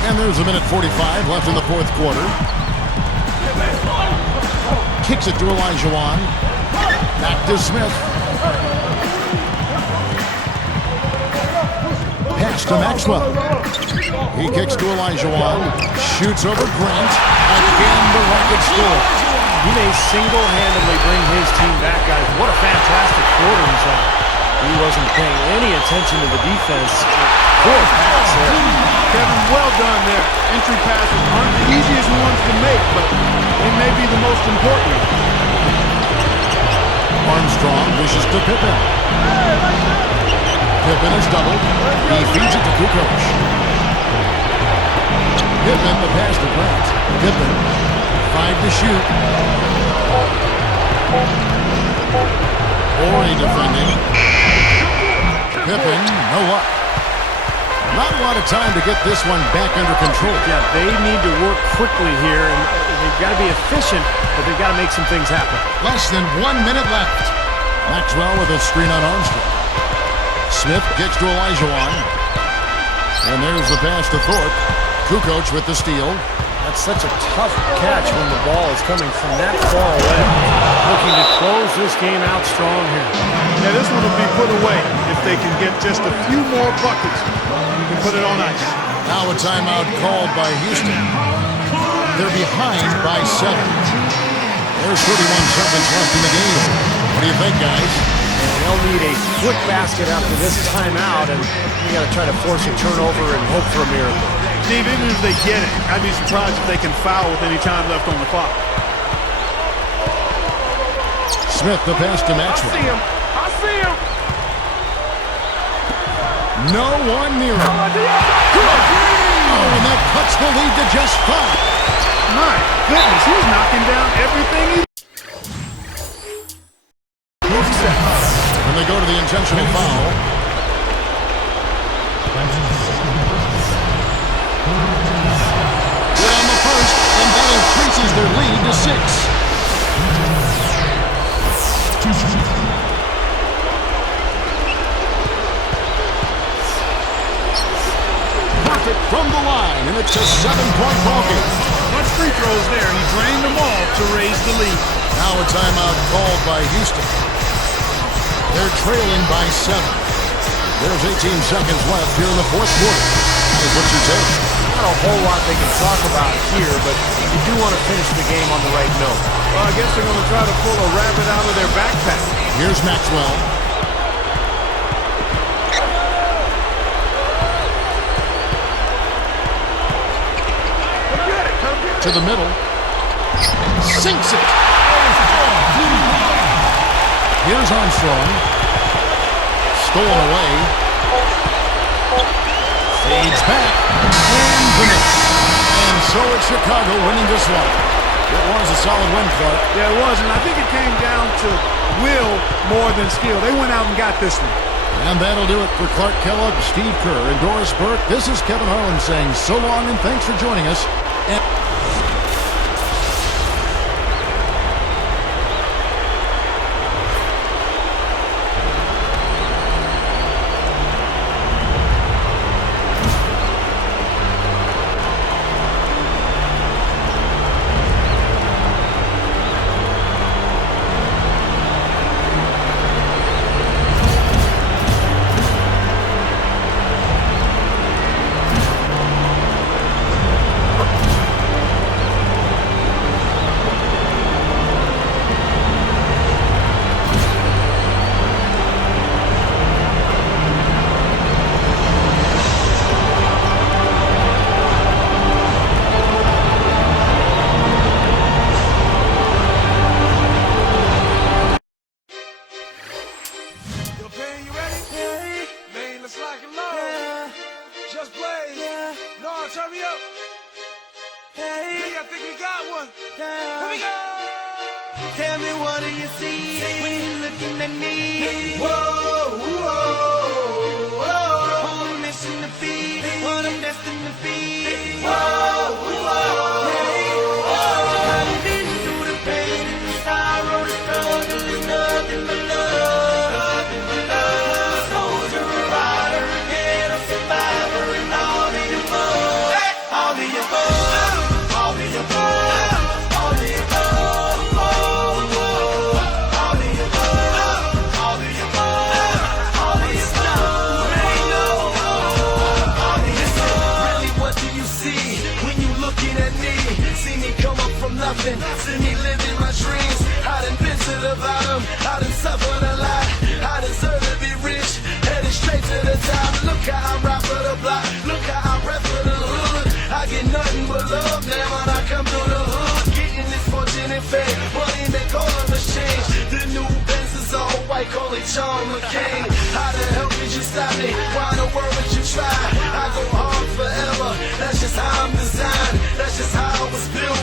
And there's a minute 45 left in the fourth quarter. Kicks it to Olajuwon. Back to Smith. Pass to Maxwell. He kicks to Olajuwon. Shoots over Grant. Again, the Rockets score. He may single-handedly bring his team back, guys. What a fantastic quarter he's had. He wasn't paying any attention to the defense. Poor pass there. Kevin, well done there. Entry passes aren't the easiest ones to make, but they may be the most important. Armstrong dishes to Pippen. Pippen is doubled. He feeds it to Kukoc. Pippen, the pass to Grant. Pippen, 5 to shoot. Horry defending. Pippen, no luck. Not a lot of time to get this one back under control. Yeah, they need to work quickly here, and they've got to be efficient, but they've got to make some things happen. Less than 1 minute left. Maxwell with a screen on Armstrong. Smith kicks to Olajuwon. And there's the pass to Thorpe. Kukoc with the steal. That's such a tough catch when the ball is coming from that far away. Looking to close this game out strong here. Yeah, this one will be put away if they can get just a few more buckets. You can put it on ice. Now a timeout called by Houston. They're behind by 7. There's 31 seconds left in the game. What do you think, guys? They'll need a quick basket after this timeout, and you got to try to force a turnover and hope for a miracle. Steve, even if they get it, I'd be surprised if they can foul with any time left on the clock. Smith, the pass to Maxwell. I see him. No one near him. Good. Oh, and that cuts the lead to just 5. My goodness, he's knocking down everything he... When they go to the intentional foul. Good on the first, and that increases their lead to 6. it from the line, and it's a 7-point ball game. Much free throws there, and he drained them all to raise the lead. Now a timeout called by Houston. They're trailing by 7. There's 18 seconds left here in the fourth quarter. What's your take? Not a whole lot they can talk about here, but you do want to finish the game on the right note. Well, I guess they're going to try to pull a rabbit out of their backpack. Here's Maxwell. To the middle. Sinks it. Here's Armstrong. Stolen away. Fades back. And finish. And so it's Chicago winning this one. It was a solid win, Clark. Yeah, it was, and I think it came down to will more than skill. They went out and got this one. And that'll do it for Clark Kellogg, Steve Kerr, and Doris Burke. This is Kevin Harlan saying so long and thanks for joining us. Tell me, what do you see when you're looking at me? Whoa, whoa, whoa. Who I'm missing to feed, what I'm destined to be. Whoa, whoa, whoa. I've been through the pain and the sorrow, the struggle is nothing but love. Nothing but love. Soldier, a rider, a kid, a survivor, and all the above. All the above. All the above. All the above. Nothing, see me living my dreams. I done been to the bottom, I done suffered a lot. I deserve to be rich, headed straight to the top. Look how I rap for the block, look how I rap for the hood. I get nothing but love now when I come through the hood. Getting this fortune and fame, money make all of us change. The new Benz is all white, call it John McCain. How the hell could you stop me? Why in the world would you try? I go hard forever, that's just how I'm designed. That's just how I was built.